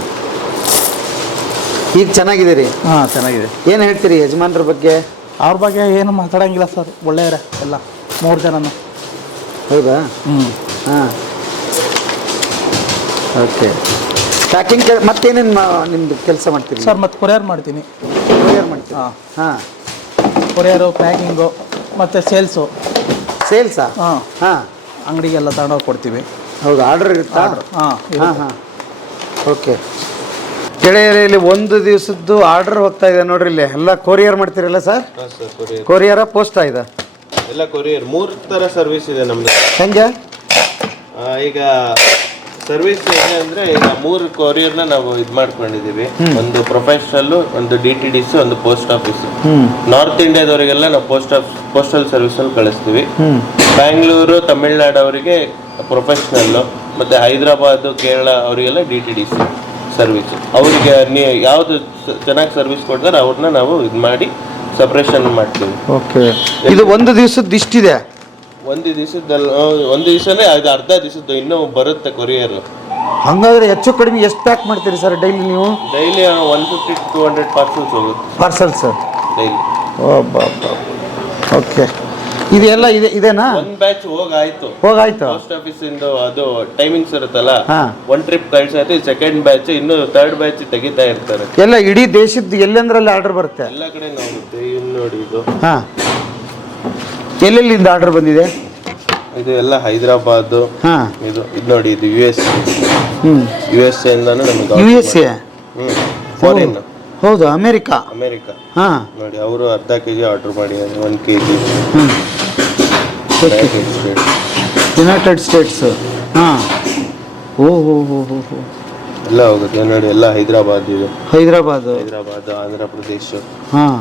ಈಗ ಚೆನ್ನಾಗಿದ್ದೀರಿ? ಹಾಂ ಚೆನ್ನಾಗಿದೆ. ಏನು ಹೇಳ್ತೀರಿ ಯಜಮಾನ್ರ ಬಗ್ಗೆ? ಅವ್ರ ಬಗ್ಗೆ ಏನು ಮಾತಾಡೋಂಗಿಲ್ಲ ಸರ್ ಒಳ್ಳೆಯವರೇ ಎಲ್ಲ ಮೂರು ಜನನು. ಹೌದಾ? ಹ್ಞೂ ಹಾಂ. ಓಕೆ. ಪ್ಯಾಕಿಂಗ್ ಮತ್ತೇನೇನು ಮಾ ನಿಮ್ದು ಕೆಲಸ ಮಾಡ್ತೀರಿ? ಸರ್ ಮತ್ತು ಕೊರಿಯರ್ ಮಾಡ್ತೀನಿ. ಕೊರಿಯರ್ ಮಾಡ್ತೀನಿ ಹಾಂ. ಹಾಂ. ಕೊರಿಯರು ಪ್ಯಾಕಿಂಗು ಮತ್ತು ಸೇಲ್ಸು. ಸೇಲ್ಸಾ? ಹಾಂ. ಹಾಂ. ಅಂಗಡಿಗೆಲ್ಲ ತಗೊಂಡೋಗಿ ಕೊಡ್ತೀವಿ. ಹೌದು ಆರ್ಡರ್ ಇರುತ್ತಾ? ಹಾಂ ಹಾಂ ಹಾಂ. ಓಕೆ. ಗೆಳೆಯರೇ ಇಲ್ಲಿ ಒಂದು ದಿವಸದ್ದು ಆರ್ಡರ್ ಹೋಗ್ತಾ ಇದೆ ನೋಡ್ರಿ ಇಲ್ಲಿ. ಎಲ್ಲ ಕೊರಿಯರ್ ಮಾಡ್ತೀರಲ್ಲ ಸರ್? Sir courier. ಕೊರಿಯರ ಪೋಸ್ಟಾ ಇದೆ? ಎಲ್ಲ ಕೊರಿಯರ್. ಮೂರು ಥರ ಸರ್ವಿಸ್ ಇದೆ ನಮ್ದು. ಹೆಂಗೆ? ಈಗ ಸರ್ವಿಸ್ ಏನಂದ್ರೆ ಅಂದ್ರೆ ಈಗ ಮೂರು ಕೊರಿಯರ್ನ ನಾವು ಇದು ಮಾಡ್ಕೊಂಡಿದೀವಿ. ಒಂದು ಪ್ರೊಫೆಷನಲ್ ಒಂದು ಡಿ ಟಿ ಡಿ ಸಿ ಒಂದು ಪೋಸ್ಟ್ ಆಫೀಸ್ ನಾರ್ತ್ ಇಂಡಿಯಾದವರಿಗೆಲ್ಲ ನಾವು ಪೋಸ್ಟ್ ಆಫೀಸ್ ಪೋಸ್ಟಲ್ ಸರ್ವಿಸ್ ಅಲ್ಲಿ ಕಳಿಸ್ತೀವಿ. ಬ್ಯಾಂಗ್ಳೂರು ತಮಿಳ್ನಾಡು ಅವರಿಗೆ ಪ್ರೊಫೆಷನಲ್ ಮತ್ತೆ ಹೈದರಾಬಾದ್ ಕೇರಳ ಅವರಿಗೆಲ್ಲ D T D C service ಅವರಿಗೆ ನೀ ಯಾವ್ದು ಚೆನ್ನಾಗಿ ಸರ್ವಿಸ್ ಕೊಡ್ತಾರೆ ಅವ್ರನ್ನ ನಾವು ಇದು ಮಾಡಿ ಸಪ್ರೇಷನ್ ಮಾಡ್ತೀವಿ. ಓಕೆ ಇದು ಒಂದು ದಿವಸದ ಇಷ್ಟಿದೆ? ಒಂದು ದಿವಸದಲ್ಲಿ ಒಂದು ದಿವಸನೇ ಅದು ಅರ್ಧ ದಿವಸದ್ದು ಇನ್ನೂ ಬರುತ್ತೆ ಕೊರಿಯರ್ ಹಂಗಾದ್ರೆ ಹೆಚ್ಚು ಕಡಿಮೆ ಎಷ್ಟು ಪ್ಯಾಕ್ ಮಾಡ್ತೀರಿ ಸರ್ ಡೈಲಿ ನೀವು? Daily one fifty to hundred parcels ಹೋಗುತ್ತೆ. ಪಾರ್ಸಲ್ ಸರ್ ಡೈಲಿ ಓಕೆ ಇದೆಲ್ಲ ಇದೆ ಇದೇನಾ? ಒಂದು ಬ್ಯಾಚ್ ಹೋಗಾಯ್ತು. ಹೋಗಾಯ್ತು? ಪೋಸ್ಟ್ ಆಫೀಸ್ ಇಂದ ಅದು ಟೈಮಿಂಗ್ಸ್ ಇರುತ್ತಲ್ಲ ಹಾ. ಒನ್ ಟ್ರಿಪ್ ಕಳ್ಸಾಯ್ತು ಸೆಕೆಂಡ್ ಬ್ಯಾಚ್ ಇನ್ನು ಥರ್ಡ್ ಬ್ಯಾಚ್ ತೆಗಿತಾ ಇರ್ತಾರೆ. ಎಲ್ಲ ಇಡೀ ದೇಶದ ಎಲ್ಲೆಂದ್ರಲ್ಲಿ ಆರ್ಡರ್ ಬರುತ್ತೆ? ಎಲ್ಲ ಕಡೆ ನೋಡುತ್ತೆ ಇಲ್ಲಿ ನೋಡಿ ಇದು. ಹಾಂ. ಎಲ್ಲೆಲ್ಲಿಂದ ಆರ್ಡರ್ ಬಂದಿದೆ? ಇದು ಎಲ್ಲ ಹೈದರಾಬಾದ್ ಹಾಂ. ಇದು ಇದು ನೋಡಿ ಇದು ಯು ಎಸ್ ಯು ಎಸ್ ಇಂದಾನು ನಮಗೆ ಯು ಎಸ್ ಎ ಫಾರಿನ್ ಹೌದು ಅಮೇರಿಕಾ. ಅಮೆರಿಕ. ಹಾಂ. ನೋಡಿ ಅವರು ಅರ್ಧ ಕೆ ಜಿ ಆರ್ಡರ್ ಮಾಡಿದ್ದಾರೆ one K G United States ಹಾಂ. ಓ ಹೋ ಹೋ ಹೋ ಹೋ ಎಲ್ಲ ಹೋಗುತ್ತೆ ನೋಡಿ ಎಲ್ಲ ಹೈದರಾಬಾದ್ ಇದು. ಹೈದರಾಬಾದ್. ಹೈದರಾಬಾದ್ ಆಂಧ್ರ ಪ್ರದೇಶ. ಹಾಂ.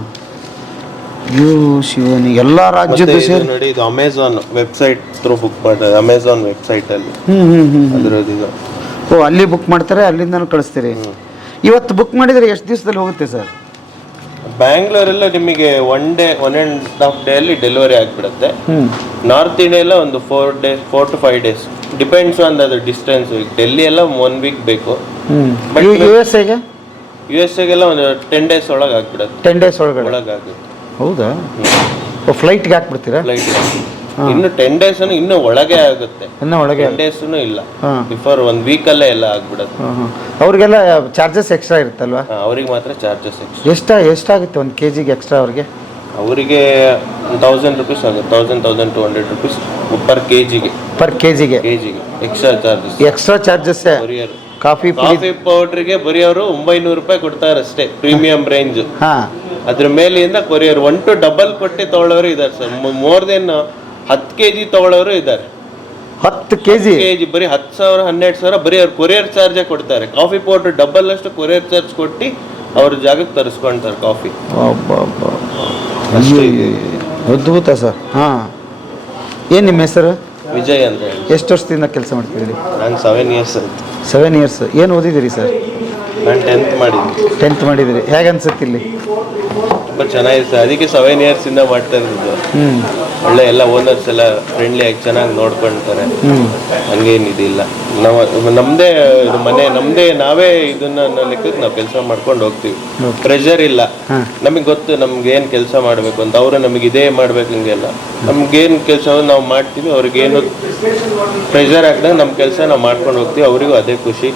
ಅಯ್ಯೋ ಶಿವನಿ ಎಲ್ಲ ರಾಜ್ಯದ ಸೇರಿ ನೋಡಿ ಇದು ಅಮೆಝಾನ್ ವೆಬ್ಸೈಟ್ ತ್ರೂ ಬುಕ್ ಮಾಡ್ತಾರೆ ಅಮೆಝಾನ್ ವೆಬ್ಸೈಟ್ ಅಲ್ಲಿ. ಹ್ಞೂ ಹ್ಞೂ ಹ್ಞೂ ಅದರದ್ದು ಇದು. ಓ ಅಲ್ಲಿ ಬುಕ್ ಮಾಡ್ತಾರೆ ಅಲ್ಲಿಂದ ಕಳಿಸ್ತೀರಿ. ಇವತ್ತು ಬುಕ್ ಮಾಡಿದರೆ ಎಷ್ಟು ದಿವಸದಲ್ಲಿ ಹೋಗುತ್ತೆ ಸರ್? ಬ್ಯಾಂಗ್ಳೂರೆಲ್ಲ ನಿಮಗೆ one day one and half day ಅಲ್ಲಿ ಡೆಲಿವರಿ ಆಗಿಬಿಡುತ್ತೆ. ಹ್ಞೂ ನಾರ್ತ್ ಇಂಡಿಯಾ ಎಲ್ಲ ಒಂದು four day four to five days depends on ಅದು ಡಿಸ್ಟೆನ್ಸ್ ಡೆಲ್ಲಿ ಎಲ್ಲ ಒನ್ ವೀಕ್ ಬೇಕು. ಹ್ಞೂ But ಯು ಯು ಎಸ್ ಎಗೆ ಯು ಎಸ್ ಎಗೆಲ್ಲ ಒಂದು ಟೆನ್ ಡೇಸ್ ಒಳಗೆ ಆಗ್ಬಿಡುತ್ತೆ. ಟೆನ್ ಡೇಸ್ ಒಳಗಡೆ. ಒಳಗಾಗುತ್ತೆ ಹೌದಾ? ಫ್ಲೈಟ್ಗೆ ಹಾಕ್ಬಿಡ್ತೀರಾ? ಫ್ಲೈಟ್ ಇನ್ನು ಟೆನ್ ಡೇಸ್ ಇನ್ನು ಒಳಗೆ ಆಗುತ್ತೆ. ಇನ್ನು ಒಳಗೆ ಟೆನ್ ಡೇಸ್ ಇಲ್ಲ. ಬಿಫೋರ್ ಒಂದ್ ವೀಕ್ ಅಲ್ಲೇ ಎಲ್ಲ ಆಗ್ಬಿಡುತ್ತೆ ಅವ್ರಿಗೆಲ್ಲ ಚಾರ್ಜಸ್ ಎಕ್ಸ್ಟ್ರಾ ಇರುತ್ತಲ್ವಾ? ಅವ್ರಿಗೆ ಮಾತ್ರ ಚಾರ್ಜಸ್ ಎಕ್ಸ್ಟ್ರಾ ಎಷ್ಟ ಎಷ್ಟಾಗುತ್ತೆ ಒಂದು ಕೆ ಜಿಗೆ ಎಕ್ಸ್ಟ್ರಾ ಅವ್ರಿಗೆ? ಅವರಿಗೆ ತೌಸಂಡ್ ರುಪೀಸ್ ಆಗುತ್ತೆ. Thousand thousand two hundred rupees per K ಜಿಗೆ ಪರ್ ಕೆ ಜಿಗೆ ಕೆ ಜಿಗೆ extra charges extra charges courier coffee ಪುಡಿ ಕಾಫಿ ಪೌಡ್ರಿಗೆ ಬರೀ ಅವರು ಒಂಬೈನೂರು ರೂಪಾಯಿ ಕೊಡ್ತಾರೆ ಅಷ್ಟೇ ಪ್ರೀಮಿಯಂ ರೇಂಜ್. ಹಾಂ. ಅದ್ರ ಮೇಲಿಂದ ಕೊರಿಯರ್ ಒನ್ ಟು ಡಬಲ್ ಕೊಟ್ಟು ತಗೊಳ್ಳೋರು ಇದ್ದಾರೆ ಸರ್. ಮೋರ್ ದೆನ್ ಹತ್ತು ಕೆ ಜಿ ತಗೊಳ್ಳೋರು ಇದ್ದಾರೆ. ಹತ್ತು ಕೆ ಜಿ ಕೆ ಜಿ ಬರೀ ಹತ್ತು ಸಾವಿರ ಹನ್ನೆರಡು ಸಾವಿರ ಬರೀ ಅವ್ರು ಕೊರಿಯರ್ ಚಾರ್ಜೇ ಕೊಡ್ತಾರೆ. ಕಾಫಿ ಪೌಡರ್ ಡಬಲ್ ಅಷ್ಟು ಕೊರಿಯರ್ ಚಾರ್ಜ್ ಕೊಟ್ಟು ಅವ್ರ ಜಾಗಕ್ಕೆ ತರಿಸ್ಕೊಂತಾರೆ ಕಾಫಿ. ಅದ್ಭುತ ಸರ್. ಹಾಂ. ಏನು ನಿಮ್ಮ ಹೆಸರು? ವಿಜಯ್ ಅಂತ ಹೇಳಿ. ಎಷ್ಟು ವರ್ಷದಿಂದ ಕೆಲಸ ಮಾಡ್ತಿದ್ದೀರಿ? ನಾನು ಸೆವೆನ್ ಇಯರ್ಸ್ ಆಯ್ತು. ಸೆವೆನ್ ಇಯರ್ಸ್ ಏನು ಓದಿದ್ದೀರಿ ಸರ್? ನಾನು ಟೆಂತ್ ಮಾಡಿದ್ದೆ ಟೆಂತ್ ಮಾಡಿದಿರಿ ಹೇಗೆ ಅನ್ಸುತ್ತೆ ಇಲ್ಲಿ? ತುಂಬ ಚೆನ್ನಾಗಿದೆ ಸರ್. ಅದಕ್ಕೆ ಸೆವೆನ್ ಇಯರ್ಸಿಂದ ಇಂದ ಮಾಡ್ತಾ ಇರೋದು ಹ್ಞೂ ಒಳ್ಳೆ ಎಲ್ಲ ಓನರ್ಸ್ ಎಲ್ಲ ಫ್ರೆಂಡ್ಲಿ ಆಗಿ ಚೆನ್ನಾಗಿ ನೋಡ್ಕೊಳ್ತಾರೆ ಹಂಗೇನಿದಿಲ್ಲ ನಾವು ನಮ್ಮದೇ ಇದು ಮನೆ ನಮ್ಮದೇ ನಾವೇ ಇದನ್ನ ಅನ್ನೋ ಲೆಕ್ಕಕ್ಕೆ ನಾವು ಕೆಲಸ ಮಾಡ್ಕೊಂಡು ಹೋಗ್ತೀವಿ. ಪ್ರೆಷರ್ ಇಲ್ಲ. ನಮಗೆ ಗೊತ್ತು ನಮ್ಗೆ ಏನು ಕೆಲಸ ಮಾಡಬೇಕು ಅಂತ. ಅವರು ನಮಗೆ ಇದೇ ಮಾಡ್ಬೇಕು ಹಂಗೆಲ್ಲ ನಮ್ಗೇನು ಕೆಲಸ ನಾವು ಮಾಡ್ತೀವಿ. ಅವ್ರಿಗೇನು ಪ್ರೆಷರ್ ಹಾಕಿದಾಗ ನಮ್ಮ ಕೆಲಸ ನಾವು ಮಾಡ್ಕೊಂಡು ಹೋಗ್ತೀವಿ. ಅವರಿಗೂ ಅದೇ ಖುಷಿ.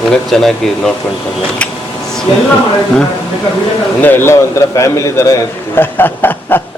ಹಂಗಾಗಿ ಚೆನ್ನಾಗಿ ನೋಡ್ಕೊಳ್ತಾರೆ ಇನ್ನು ಎಲ್ಲ ಒಂಥರ ಫ್ಯಾಮಿಲಿ ಥರ ಇರ್ತೀವಿ.